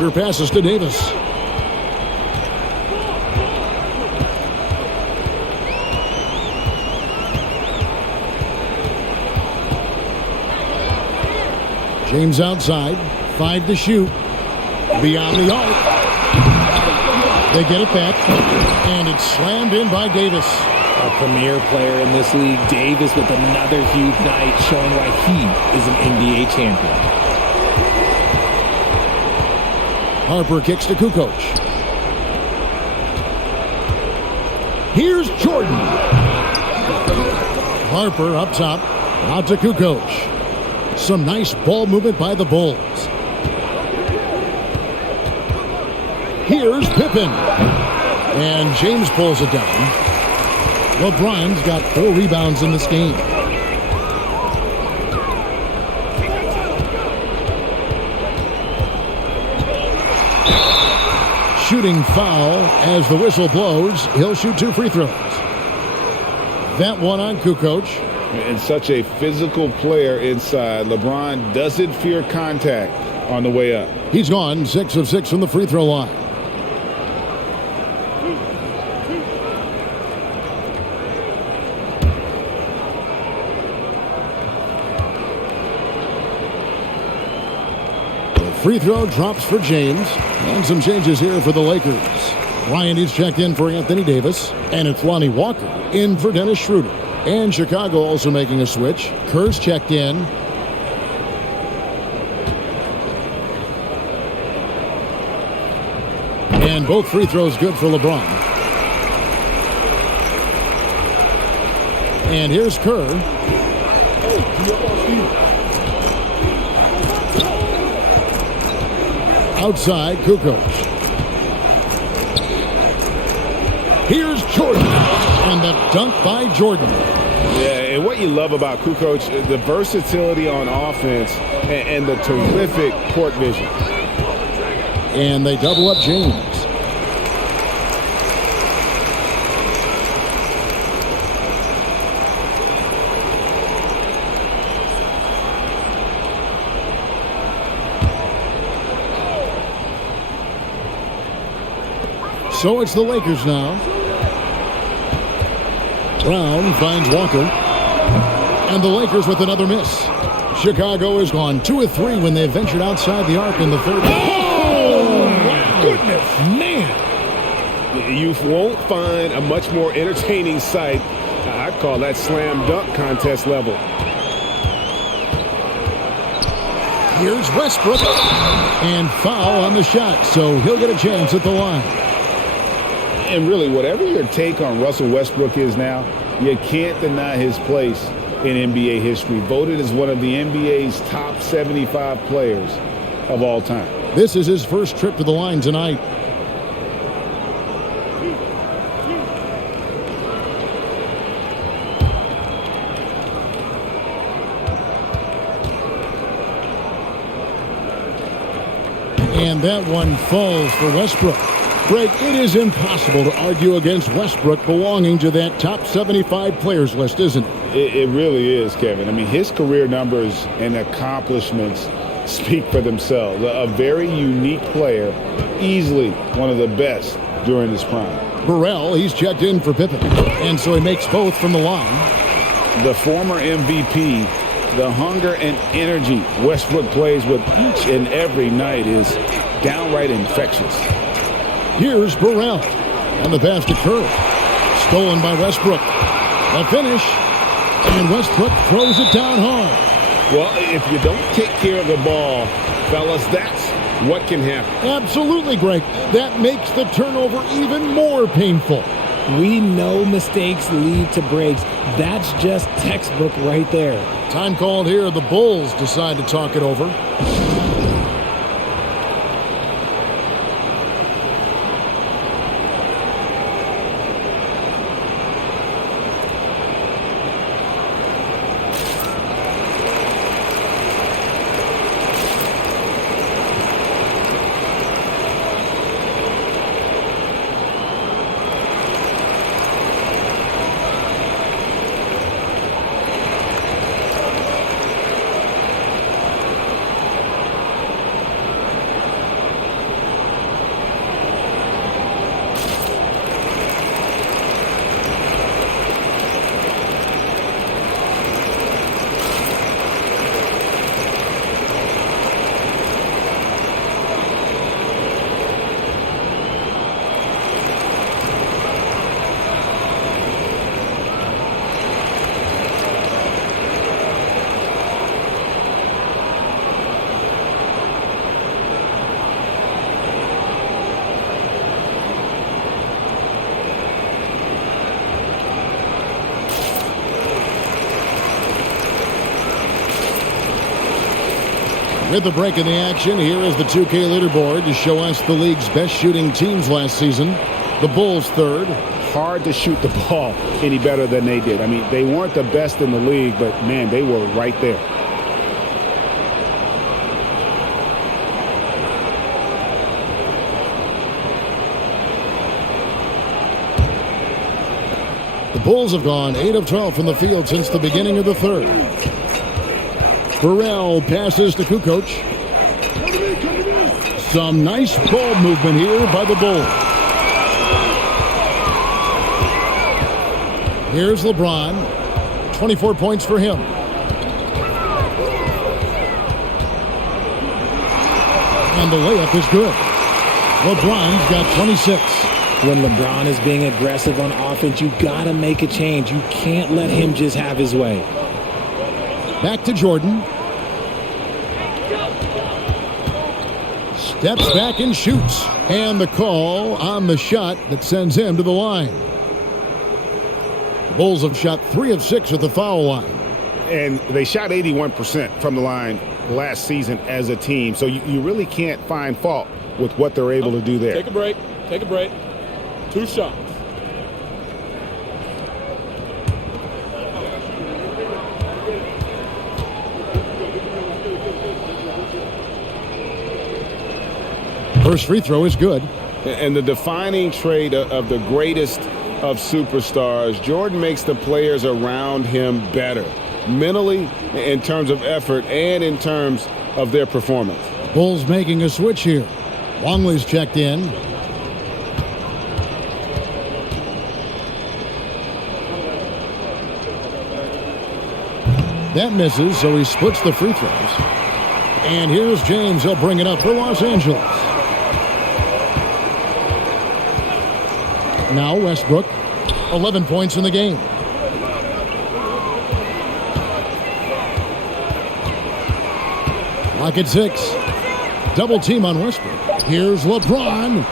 Shooter passes to Davis. James outside. 5 to shoot. Beyond the arc. They get it back. And it's slammed in by Davis. A premier player in this league. Davis with another huge night, showing why he is an NBA champion. Harper kicks to Kukoc. Here's Jordan. Harper up top. Out to Kukoc. Some nice ball movement by the Bulls. Here's Pippen. And James pulls it down. LeBron's got 4 rebounds in this game. Shooting foul as the whistle blows. He'll shoot 2 free throws. That one on Kukoc. And such a physical player inside. LeBron doesn't fear contact on the way up. He's gone 6 of 6 from the free throw line. Free throw drops for James. And some changes here for the Lakers. Bryant is checked in for Anthony Davis. And it's Lonnie Walker in for Dennis Schroeder. And Chicago also making a switch. Kerr's checked in. And both free throws good for LeBron. And here's Kerr. Outside, Kukoc. Here's Jordan. And the dunk by Jordan. Yeah, and what you love about Kukoc, the versatility on offense and the terrific court vision. And they double up James. So it's the Lakers now. Brown finds Walker. And the Lakers with another miss. Chicago has gone 2 of 3 when they ventured outside the arc in the third. Oh, my goodness, man. You won't find a much more entertaining sight. I'd call that slam dunk contest level. Here's Westbrook. And foul on the shot, so he'll get a chance at the line. And really, whatever your take on Russell Westbrook is now, you can't deny his place in NBA history. Voted as one of the NBA's top 75 players of all time. This is his first trip to the line tonight. And that one falls for Westbrook. Greg, it is impossible to argue against Westbrook belonging to that top 75 players list, isn't it? It really is, Kevin. I mean, his career numbers and accomplishments speak for themselves. A very unique player, easily one of the best during his prime. Burrell, he's checked in for Pippen, and so he makes both from the line. The former MVP, the hunger and energy Westbrook plays with each and every night is downright infectious. Here's Burrell. And the pass to Kerr. Stolen by Westbrook. A finish. And Westbrook throws it down hard. Well, if you don't take care of the ball, fellas, that's what can happen. Absolutely, Greg. That makes the turnover even more painful. We know mistakes lead to breaks. That's just textbook right there. Time called here. The Bulls decide to talk it over. With the break in the action, here is the 2K leaderboard to show us the league's best shooting teams last season. The Bulls third. Hard to shoot the ball any better than they did. I mean, they weren't the best in the league, but, man, they were right there. The Bulls have gone 8 of 12 from the field since the beginning of the third. Burrell passes to Kukoc. Some nice ball movement here by the Bulls. Here's LeBron. 24 points for him. And the layup is good. LeBron's got 26. When LeBron is being aggressive on offense, you got to make a change. You can't let him just have his way. Back to Jordan. Steps back and shoots. And the call on the shot that sends him to the line. The Bulls have shot 3 of 6 at the foul line. And they shot 81% from the line last season as a team. So you really can't find fault with what they're able to do there. Take a break. Take a break. 2 shots. First free throw is good. And the defining trait of the greatest of superstars, Jordan makes the players around him better, mentally, in terms of effort, and in terms of their performance. Bulls making a switch here. Longley's checked in. That misses, so he splits the free throws. And here's James. He'll bring it up for Los Angeles. Now Westbrook, 11 points in the game. Lock at 6. Double team on Westbrook. Here's LeBron.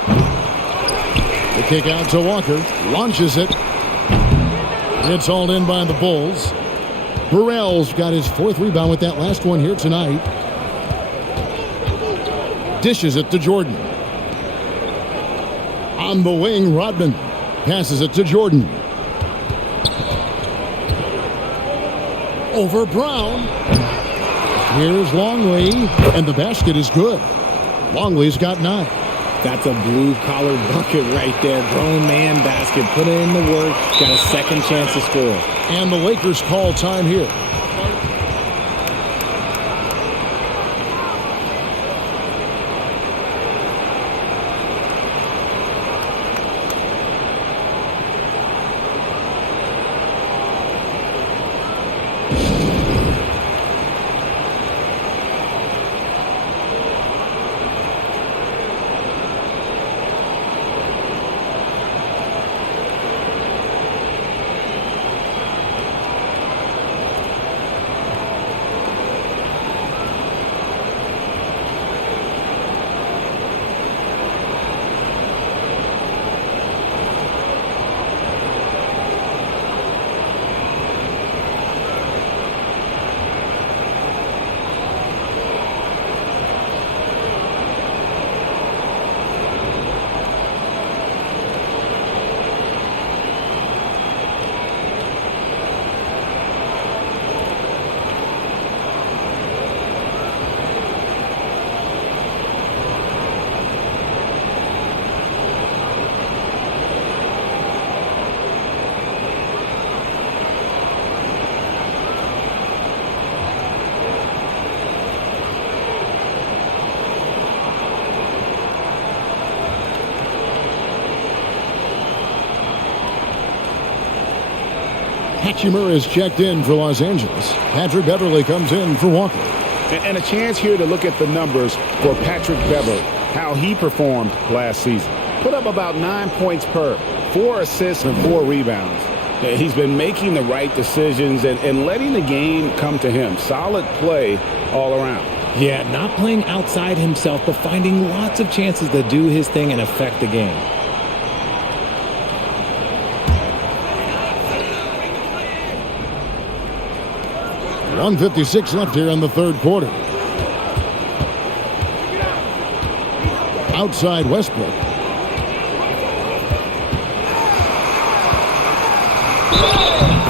The kick out to Walker. Launches it. It's hauled in by the Bulls. Burrell's got his 4th rebound with that last one here tonight. Dishes it to Jordan. On the wing, Rodman passes it to Jordan. Over Brown. Here's Longley, and the basket is good. Longley's got 9. That's a blue-collar bucket right there. Grown man basket. Put in the work. Got a second chance to score. And the Lakers call time here. Hachimura is checked in for Los Angeles. Patrick Beverley comes in for Walker. And a chance here to look at the numbers for Patrick Beverley, how he performed last season. Put up about 9 points per, 4 assists and 4 rebounds. He's been making the right decisions and letting the game come to him. Solid play all around. Yeah, not playing outside himself, but finding lots of chances to do his thing and affect the game. 1:56 left here in the third quarter. Outside Westbrook.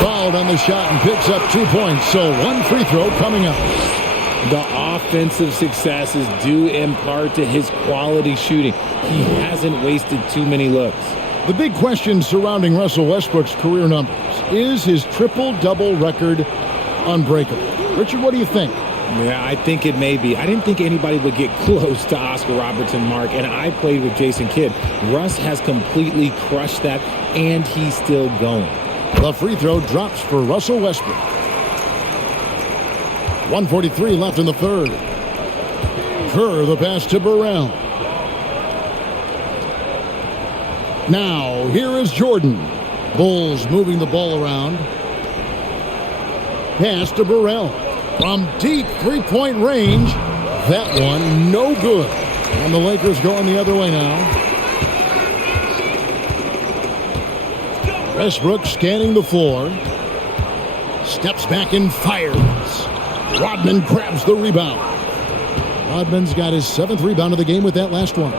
Fouled on the shot and picks up 2 points. So one free throw coming up. The offensive success is due in part to his quality shooting. He hasn't wasted too many looks. The big question surrounding Russell Westbrook's career numbers is his triple-double record unbreakable. Richard, what do you think? Yeah, I think it may be. I didn't think anybody would get close to Oscar Robertson mark, and I played with Jason Kidd. Russ has completely crushed that, and he's still going. The free throw drops for Russell Westbrook. 1:43 left in the third. Kerr, the pass to Burrell. Now, here is Jordan. Bulls moving the ball around. Pass to Burrell. From deep three-point range. That one, no good. And the Lakers going the other way now. Westbrook scanning the floor. Steps back and fires. Rodman grabs the rebound. Rodman's got his 7th rebound of the game with that last one.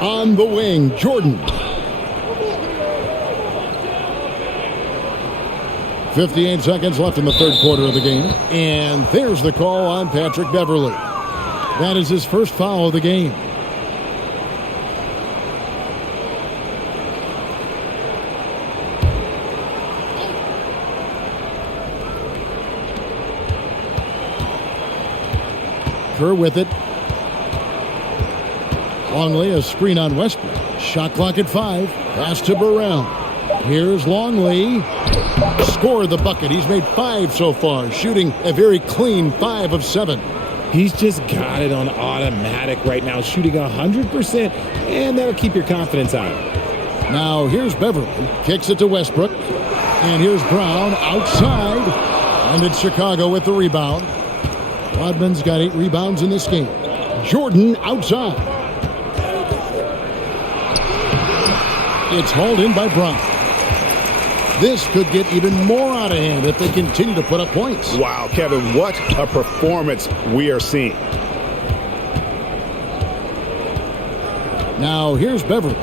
On the wing, Jordan. 58 seconds left in the third quarter of the game. And there's the call on Patrick Beverley. That is his first foul of the game. Kerr with it. Longley, a screen on Westbrook. Shot clock at 5. Pass to Burrell. Here's Longley. Scored the bucket. He's made 5 so far, shooting a very clean 5 of 7. He's just got it on automatic right now, shooting 100%, and that'll keep your confidence high. Now here's Beverley. Kicks it to Westbrook. And here's Brown outside. And it's Chicago with the rebound. Rodman's got 8 rebounds in this game. Jordan outside. It's hauled in by Brown. This could get even more out of hand if they continue to put up points. Wow, Kevin, what a performance we are seeing. Now here's Beverley.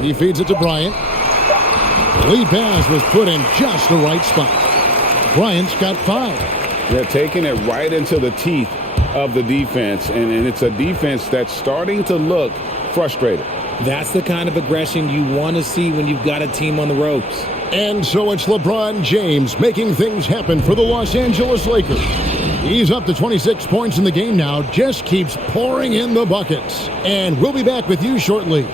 He feeds it to Bryant. The lead pass was put in just the right spot. Bryant's got 5. They're taking it right into the teeth of the defense, and it's a defense that's starting to look frustrated. That's the kind of aggression you want to see when you've got a team on the ropes. And so it's LeBron James making things happen for the Los Angeles Lakers. He's up to 26 points in the game now, just keeps pouring in the buckets. And we'll be back with you shortly.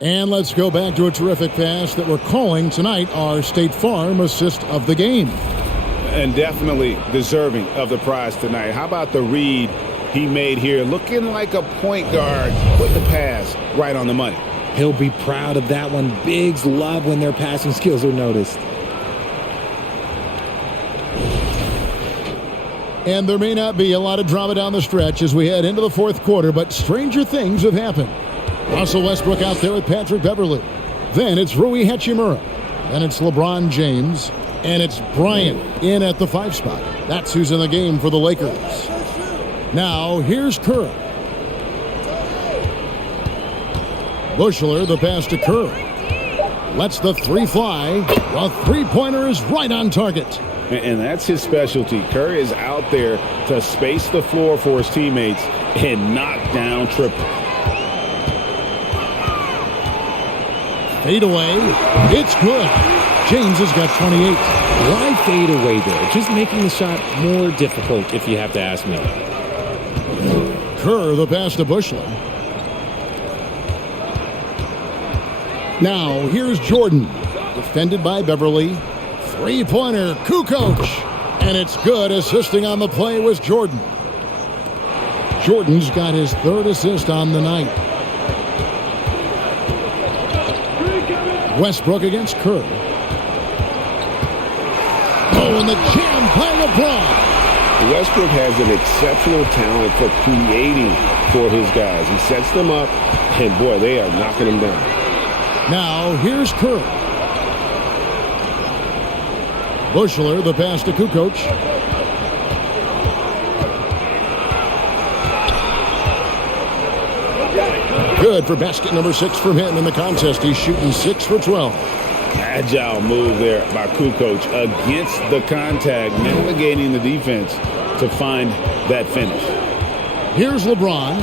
And let's go back to a terrific pass that we're calling tonight our State Farm assist of the game. And definitely deserving of the prize tonight. How about the read he made here? Looking like a point guard with the pass right on the money. He'll be proud of that one. Bigs love when their passing skills are noticed. And there may not be a lot of drama down the stretch as we head into the fourth quarter, but stranger things have happened. Russell Westbrook out there with Patrick Beverley. Then it's Rui Hachimura. Then it's LeBron James. And it's Bryant in at the 5 spot. That's who's in the game for the Lakers. Now, here's Kerr. Bushler, the pass to Kerr. Lets the 3 fly. The three-pointer is right on target. And that's his specialty. Curry is out there to space the floor for his teammates and knock down triple. Fade away. It's good. James has got 28. Why fade away there? Just making the shot more difficult, if you have to ask me. Kerr, the pass to Bushler. Now, here's Jordan. Defended by Beverly. Three-pointer, Kukoc. And it's good. Assisting on the play was Jordan. Jordan's got his third assist on the night. Westbrook against Kerr. Oh, and the jam by LeBron. Westbrook has an exceptional talent for creating for his guys. He sets them up, and boy, they are knocking them down. Now, here's Kerr. Bushler, the pass to Kukoc. Good for basket number 6 from him in the contest. He's shooting 6 for 12. Agile move there by Kukoc against the contact, navigating the defense to find that finish. Here's LeBron.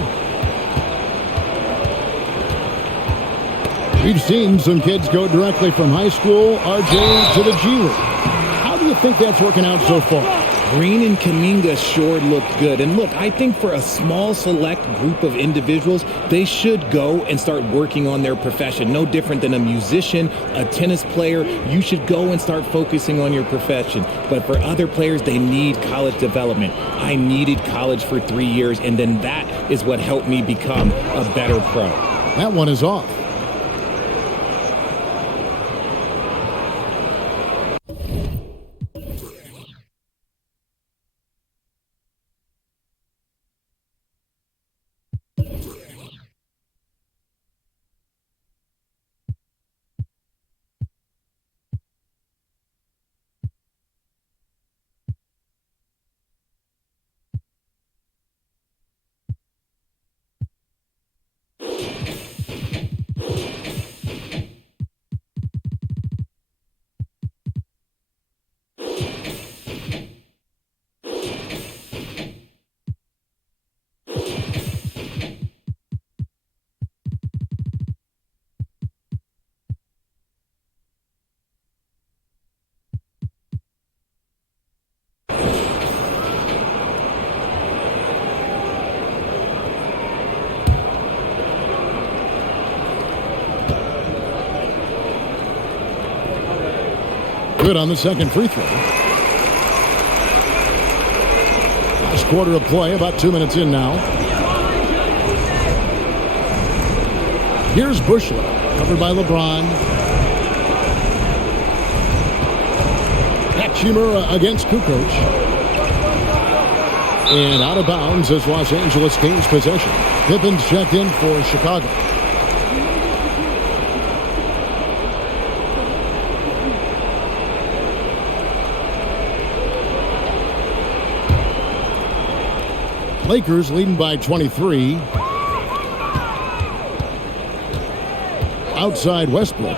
We've seen some kids go directly from high school, RJ, to the G League. How do you think that's working out so far? Green and Kuminga sure look good. And look, I think for a small select group of individuals, they should go and start working on their profession. No different than a musician, a tennis player. You should go and start focusing on your profession. But for other players, they need college development. I needed college for 3 years, and then that is what helped me become a better pro. That one is off. Good on the second free throw. Last quarter of play, about 2 minutes in now. Here's Bushler, covered by LeBron. Hachimura against Kukoc. And out of bounds as Los Angeles gains possession. Pippen's checked in for Chicago. Lakers leading by 23. Outside Westbrook.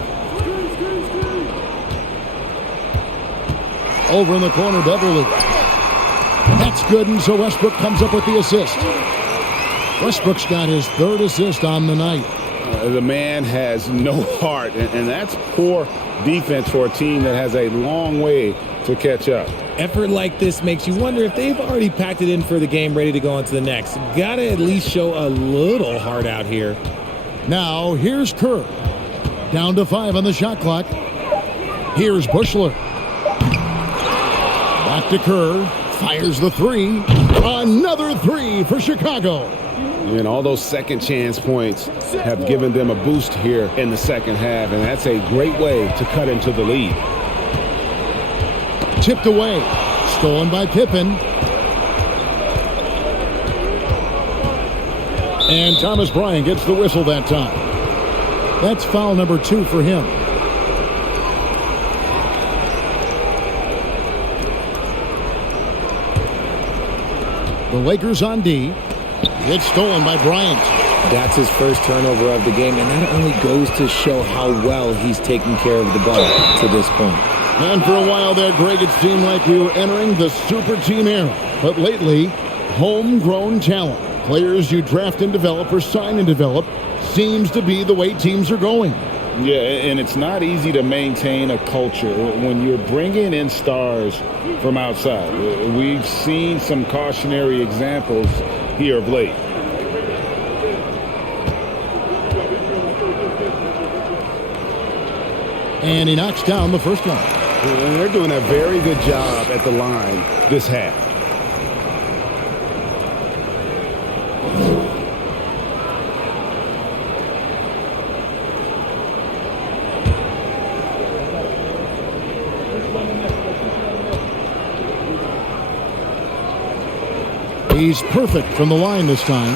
Over in the corner, Beverly. That's good, and so Westbrook comes up with the assist. Westbrook's got his third assist on the night. The man has no heart, and that's poor defense for a team that has a long way to catch up. Effort like this makes you wonder if they've already packed it in for the game, ready to go on to the next. Gotta at least show a little heart out here. Now, here's Kerr. Down to 5 on the shot clock. Here's Bushler. Back to Kerr. Fires the three. Another three for Chicago. And all those second chance points have given them a boost here in the second half, and that's a great way to cut into the lead. Tipped away. Stolen by Pippen. And Thomas Bryant gets the whistle that time. That's foul number 2 for him. The Lakers on D. It's stolen by Bryant. That's his first turnover of the game, and that only goes to show how well he's taking care of the ball to this point. And for a while there, Greg, it seemed like we were entering the super team era. But lately, homegrown talent, players you draft and develop or sign and develop, seems to be the way teams are going. Yeah, and it's not easy to maintain a culture when you're bringing in stars from outside. We've seen some cautionary examples here of late. And he knocks down the first one. And they're doing a very good job at the line this half. He's perfect from the line this time.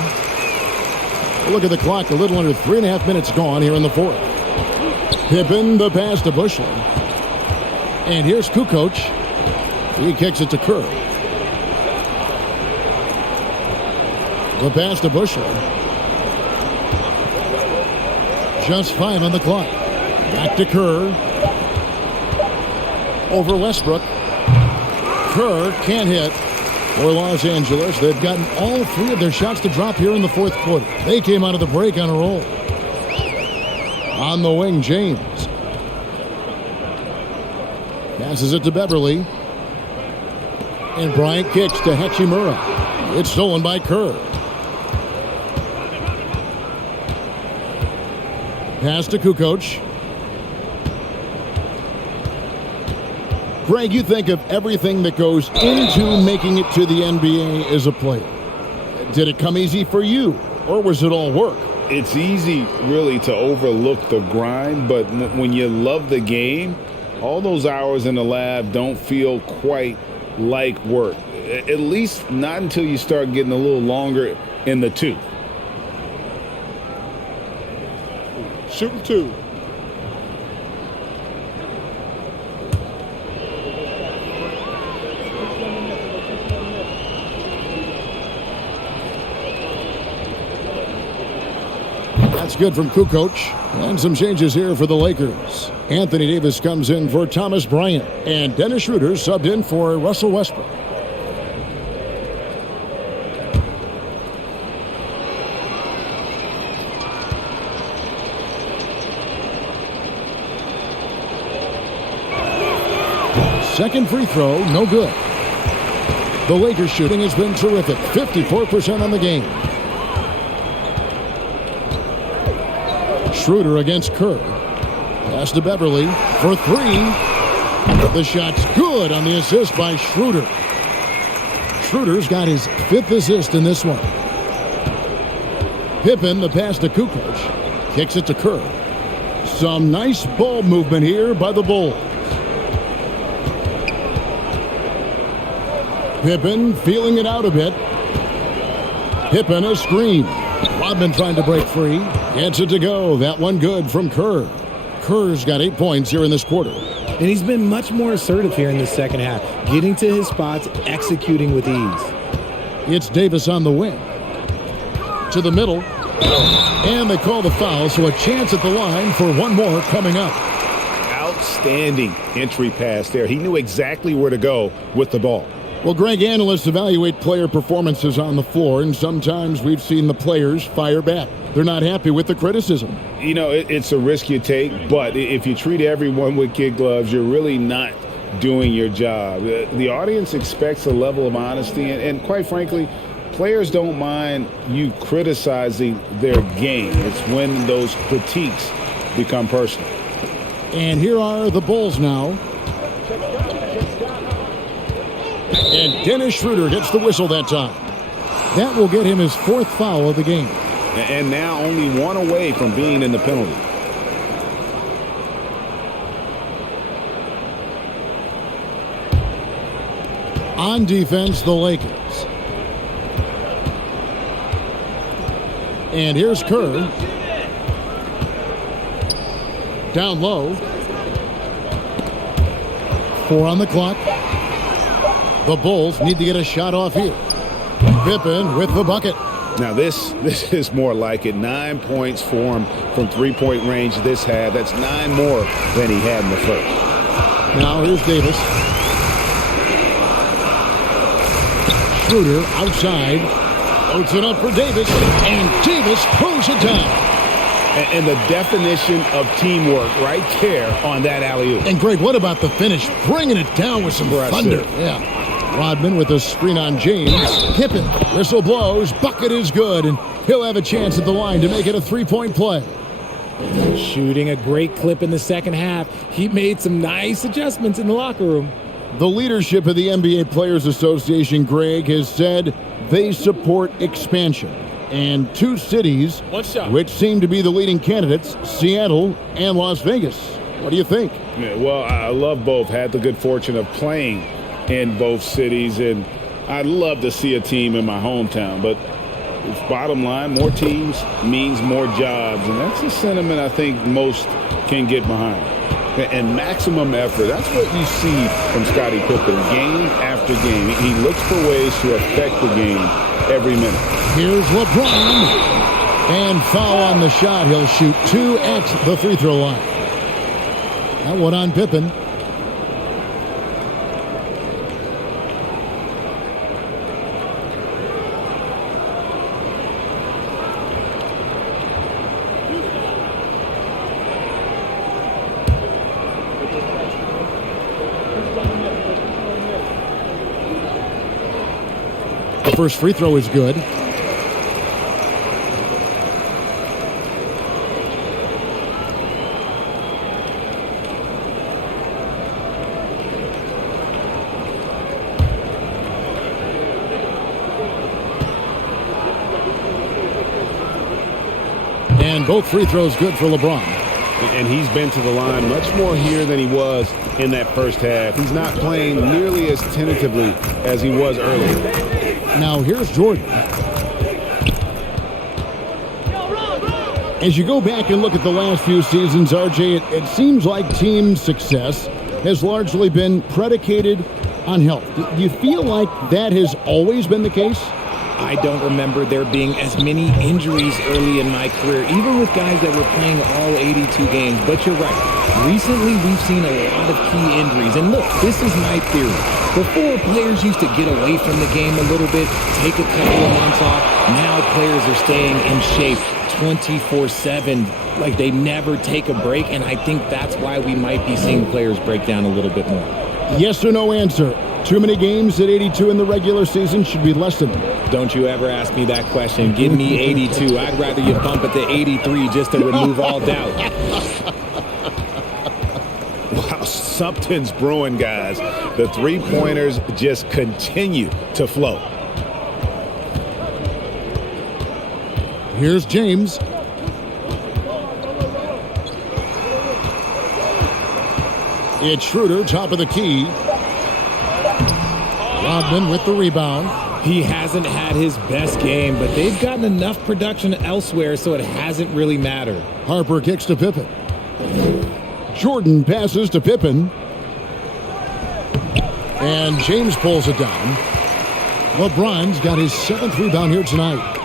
Look at the clock, a little under 3.5 minutes gone here in the fourth. Pippen, the pass to Bushley. And here's Kukoc. He kicks it to Kerr. The pass to Bushley. Just 5 on the clock. Back to Kerr. Over Westbrook. Kerr can't hit. For Los Angeles, they've gotten all 3 of their shots to drop here in the fourth quarter. They came out of the break on a roll. On the wing, James. Passes it to Beverly. And Bryant kicks to Hachimura. It's stolen by Kerr. Pass to Kukoc. Greg, you think of everything that goes into making it to the NBA as a player. Did it come easy for you, or was it all work? It's easy, really, to overlook the grind, but when you love the game, all those hours in the lab don't feel quite like work. At least not until you start getting a little longer in the tooth. Shooting 2. That's good from Kukoc. And some changes here for the Lakers. Anthony Davis comes in for Thomas Bryant. And Dennis Schroeder subbed in for Russell Westbrook. Second free throw, no good. The Lakers shooting has been terrific. 54% on the game. Schroeder against Kerr. Pass to Beverly for 3. The shot's good on the assist by Schroeder. Schroeder's got his 5th assist in this one. Pippen, the pass to Kukoc. Kicks it to Kerr. Some nice ball movement here by the Bulls. Pippen feeling it out a bit. Pippen a screen. Rodman trying to break free. Gets it to go. That one good from Kerr. Kerr's got 8 points here in this quarter. And he's been much more assertive here in the second half, getting to his spots, executing with ease. It's Davis on the wing. To the middle. And they call the foul, so a chance at the line for one more coming up. Outstanding entry pass there. He knew exactly where to go with the ball. Well, Greg, analysts evaluate player performances on the floor, and sometimes we've seen the players fire back. They're not happy with the criticism. You know, it's a risk you take, but if you treat everyone with kid gloves, you're really not doing your job. The audience expects a level of honesty, and quite frankly, players don't mind you criticizing their game. It's when those critiques become personal. And here are the Bulls now. And Dennis Schroeder gets the whistle that time. That will get him his 4th foul of the game. And now only 1 away from being in the penalty. On defense, the Lakers. And here's Kerr. Down low. 4 on the clock. The Bulls need to get a shot off here. Pippen with the bucket. Now this is more like it. 9 points for him from 3-point range this half. That's 9 more than he had in the first. Now here's Davis. Schroeder outside. Loads it up for Davis. And Davis pulls it down. And the definition of teamwork right there on that alley-oop. And Greg, what about the finish? Bringing it down with some thunder. Yeah. Rodman with a screen on James. Pippen, whistle blows, bucket is good, and he'll have a chance at the line to make it a three-point play. Shooting a great clip in the second half. He made some nice adjustments in the locker room. The leadership of the NBA Players Association, Greg, has said they support expansion. And two cities which seem to be the leading candidates, Seattle and Las Vegas. What do you think? Yeah, well, I love both. Had the good fortune of playing in both cities, and I'd love to see a team in my hometown. But bottom line, more teams means more jobs, and that's a sentiment I think most can get behind. And maximum effort, that's what you see from Scottie Pippen game after game. He looks for ways to affect the game every minute. Here's LeBron. And foul on the shot. He'll shoot 2 at the free throw line. That one on Pippen. The first free throw is good. And both free throws good for LeBron. And he's been to the line much more here than he was in that first half. He's not playing nearly as tentatively as he was earlier. Now here's Jordan. As you go back and look at the last few seasons, RJ, it seems like team success has largely been predicated on health. Do you feel like that has always been the case? I don't remember there being as many injuries early in my career, even with guys that were playing all 82 games. But you're right. Recently, we've seen a lot of key injuries. And look, this is my theory. Before, players used to get away from the game a little bit, take a couple of months off. Now players are staying in shape 24/7, like they never take a break. And I think that's why we might be seeing players break down a little bit more. Yes or no answer. Too many games at 82 in the regular season should be less than. Don't you ever ask me that question. Give me 82. I'd rather you bump it to 83 just to remove all doubt. Wow, something's brewing, guys. The three-pointers just continue to flow. Here's James. It's Schroeder, top of the key. Rodman with the rebound. He hasn't had his best game, but they've gotten enough production elsewhere, so it hasn't really mattered. Harper kicks to Pippen. Jordan passes to Pippen. And James pulls it down. LeBron's got his 7th rebound here tonight.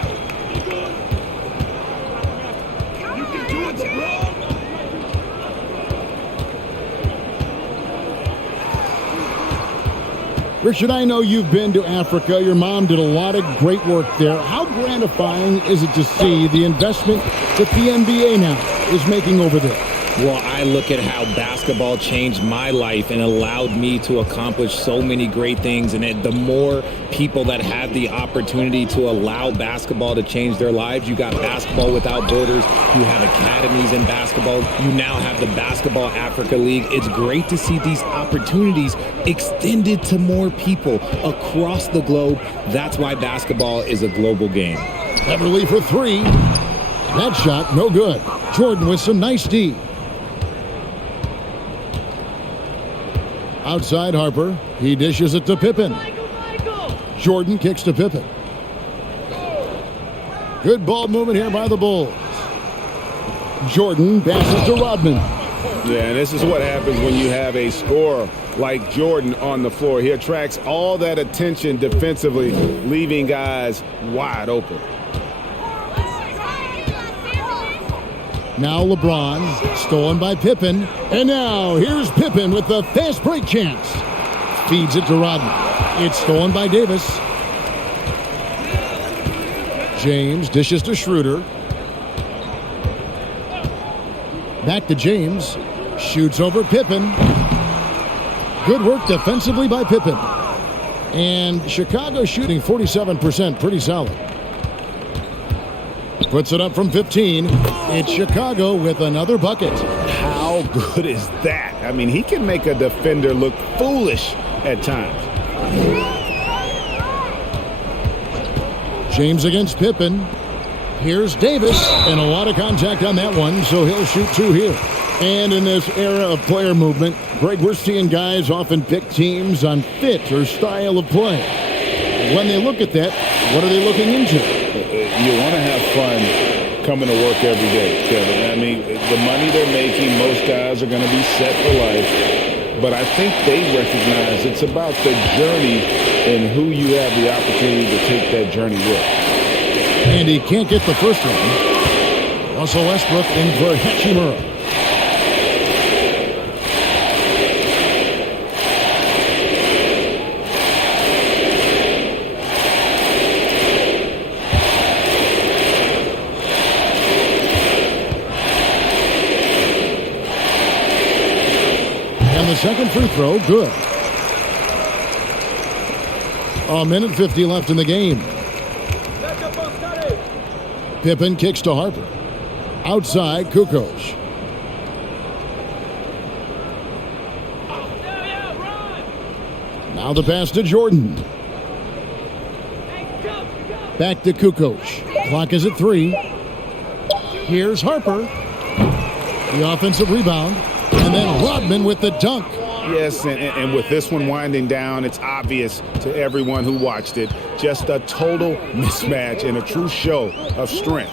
Richard, I know you've been to Africa. Your mom did a lot of great work there. How gratifying is it to see the investment that the NBA now is making over there? Well, I look at how basketball changed my life and allowed me to accomplish so many great things. And the more people that have the opportunity to allow basketball to change their lives, you got Basketball Without Borders, you have academies in basketball, you now have the Basketball Africa League. It's great to see these opportunities extended to more people across the globe. That's why basketball is a global game. Beverly for 3. That shot, no good. Jordan with some nice D. Outside Harper. He dishes it to Pippen. Jordan kicks to Pippen. Good ball movement here by the Bulls. Jordan passes to Rodman. Yeah, and this is what happens when you have a scorer like Jordan on the floor. He attracts all that attention defensively, leaving guys wide open. Now LeBron, stolen by Pippen. And now here's Pippen with the fast break chance. Feeds it to Rodman. It's stolen by Davis. James dishes to Schroeder. Back to James. Shoots over Pippen. Good work defensively by Pippen. And Chicago shooting 47%, pretty solid. Puts it up from 15. It's Chicago with another bucket. How good is that? I mean, he can make a defender look foolish at times. James against Pippen. Here's Davis, and a lot of contact on that one, so he'll shoot 2 here. And in this era of player movement, Greg, we're seeing guys often pick teams on fit or style of play. When they look at that, what are they looking into? You want to have fun coming to work every day, Kevin. I mean, the money they're making, most guys are going to be set for life. But I think they recognize it's about the journey and who you have the opportunity to take that journey with. And he can't get the first one. Russell Westbrook in for Hachimura. And the second free throw, good. 1:50 left in the game. Pippen kicks to Harper. Outside, Kukoc. Now the pass to Jordan. Back to Kukoc. Clock is at 3. Here's Harper. The offensive rebound. And then Rodman with the dunk. Yes, and with this one winding down, it's obvious to everyone who watched it. Just a total mismatch and a true show of strength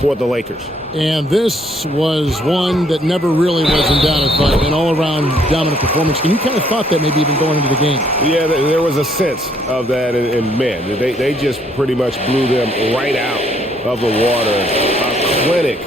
for the Lakers. And this was one that never really was in doubt, but an all-around dominant performance. And you kind of thought that maybe even going into the game. Yeah, there was a sense of that, and man, they just pretty much blew them right out of the water. A clinic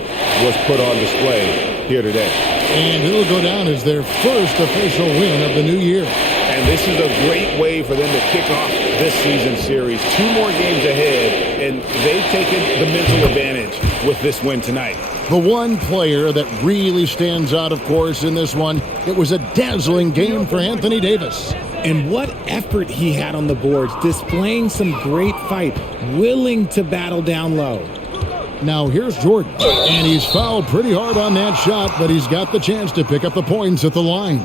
was put on display here today. And it'll go down as their first official win of the new year. And this is a great way for them to kick off this season series. 2 more games ahead, and they've taken the mental advantage with this win tonight. The one player that really stands out, of course, in this one, it was a dazzling game for Anthony Davis. And what effort he had on the boards, displaying some great fight, willing to battle down low. Now here's Jordan, and he's fouled pretty hard on that shot, but he's got the chance to pick up the points at the line.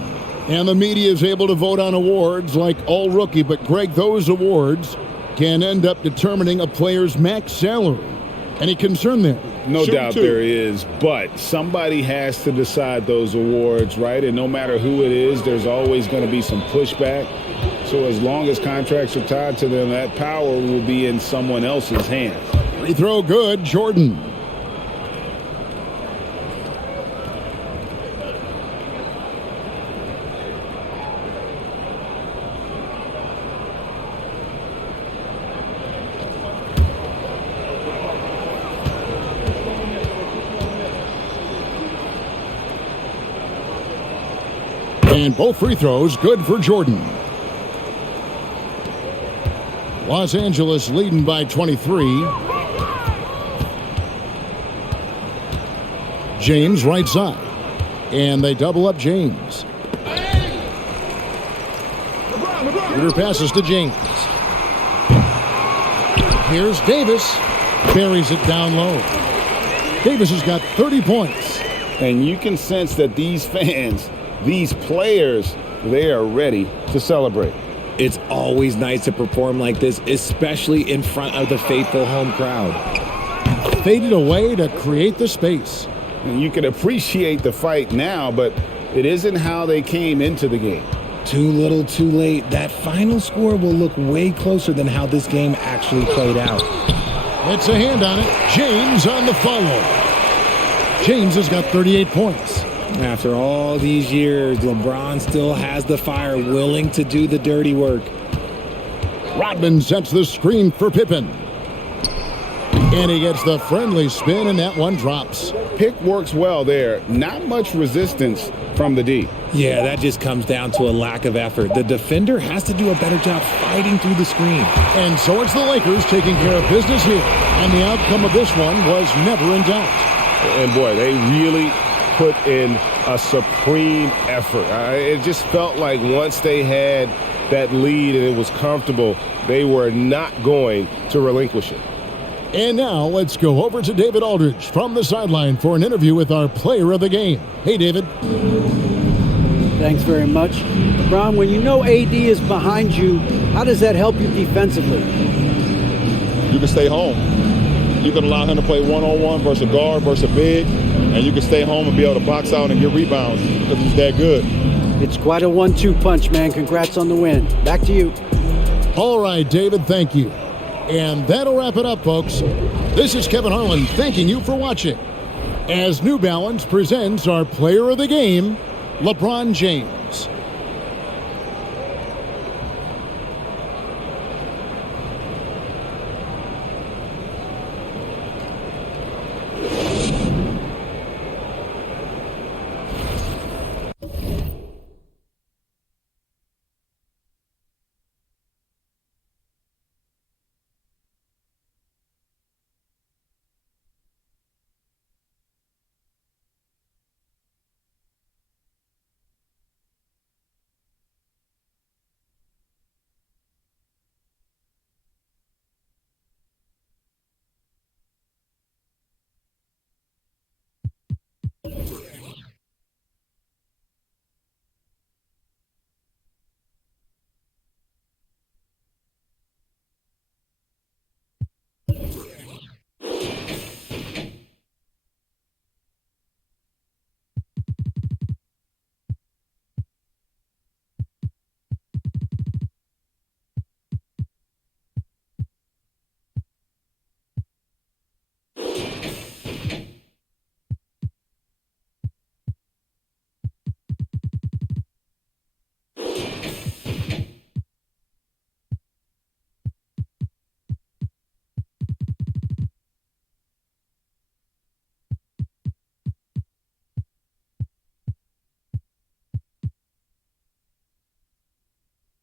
And the media is able to vote on awards like All Rookie, but Greg, those awards can end up determining a player's max salary. Any concern there? No doubt there is, but somebody has to decide those awards, right? And no matter who it is, there's always going to be some pushback. So as long as contracts are tied to them, that power will be in someone else's hands. Free throw good, Jordan. And both free throws good for Jordan. Los Angeles leading by 23. James right side. And they double up James. Shooter passes to James. Here's Davis. Buries it down low. Davis has got 30 points. And you can sense that these fans, these players, they are ready to celebrate. It's always nice to perform like this, especially in front of the faithful home crowd. Faded away to create the space. And you can appreciate the fight now, but it isn't how they came into the game. Too little, too late. That final score will look way closer than how this game actually played out. It's a hand on it. James on the follow. James has got 38 points. After all these years, LeBron still has the fire, willing to do the dirty work. Rodman sets the screen for Pippen. And he gets the friendly spin, and that one drops. Pick works well there. Not much resistance from the D. Yeah, that just comes down to a lack of effort. The defender has to do a better job fighting through the screen. And so it's the Lakers taking care of business here. And the outcome of this one was never in doubt. And boy, they really put in a supreme effort. It just felt like once they had that lead and it was comfortable, they were not going to relinquish it. And now let's go over to David Aldridge from the sideline for an interview with our player of the game. Hey, David. Thanks very much. LeBron, when you know AD is behind you, how does that help you defensively? You can stay home. You can allow him to play one-on-one versus a guard versus a big, and you can stay home and be able to box out and get rebounds because he's that good. It's quite a 1-2 punch, man. Congrats on the win. Back to you. All right, David, thank you. And that'll wrap it up, folks. This is Kevin Harlan thanking you for watching as New Balance presents our player of the game, LeBron James.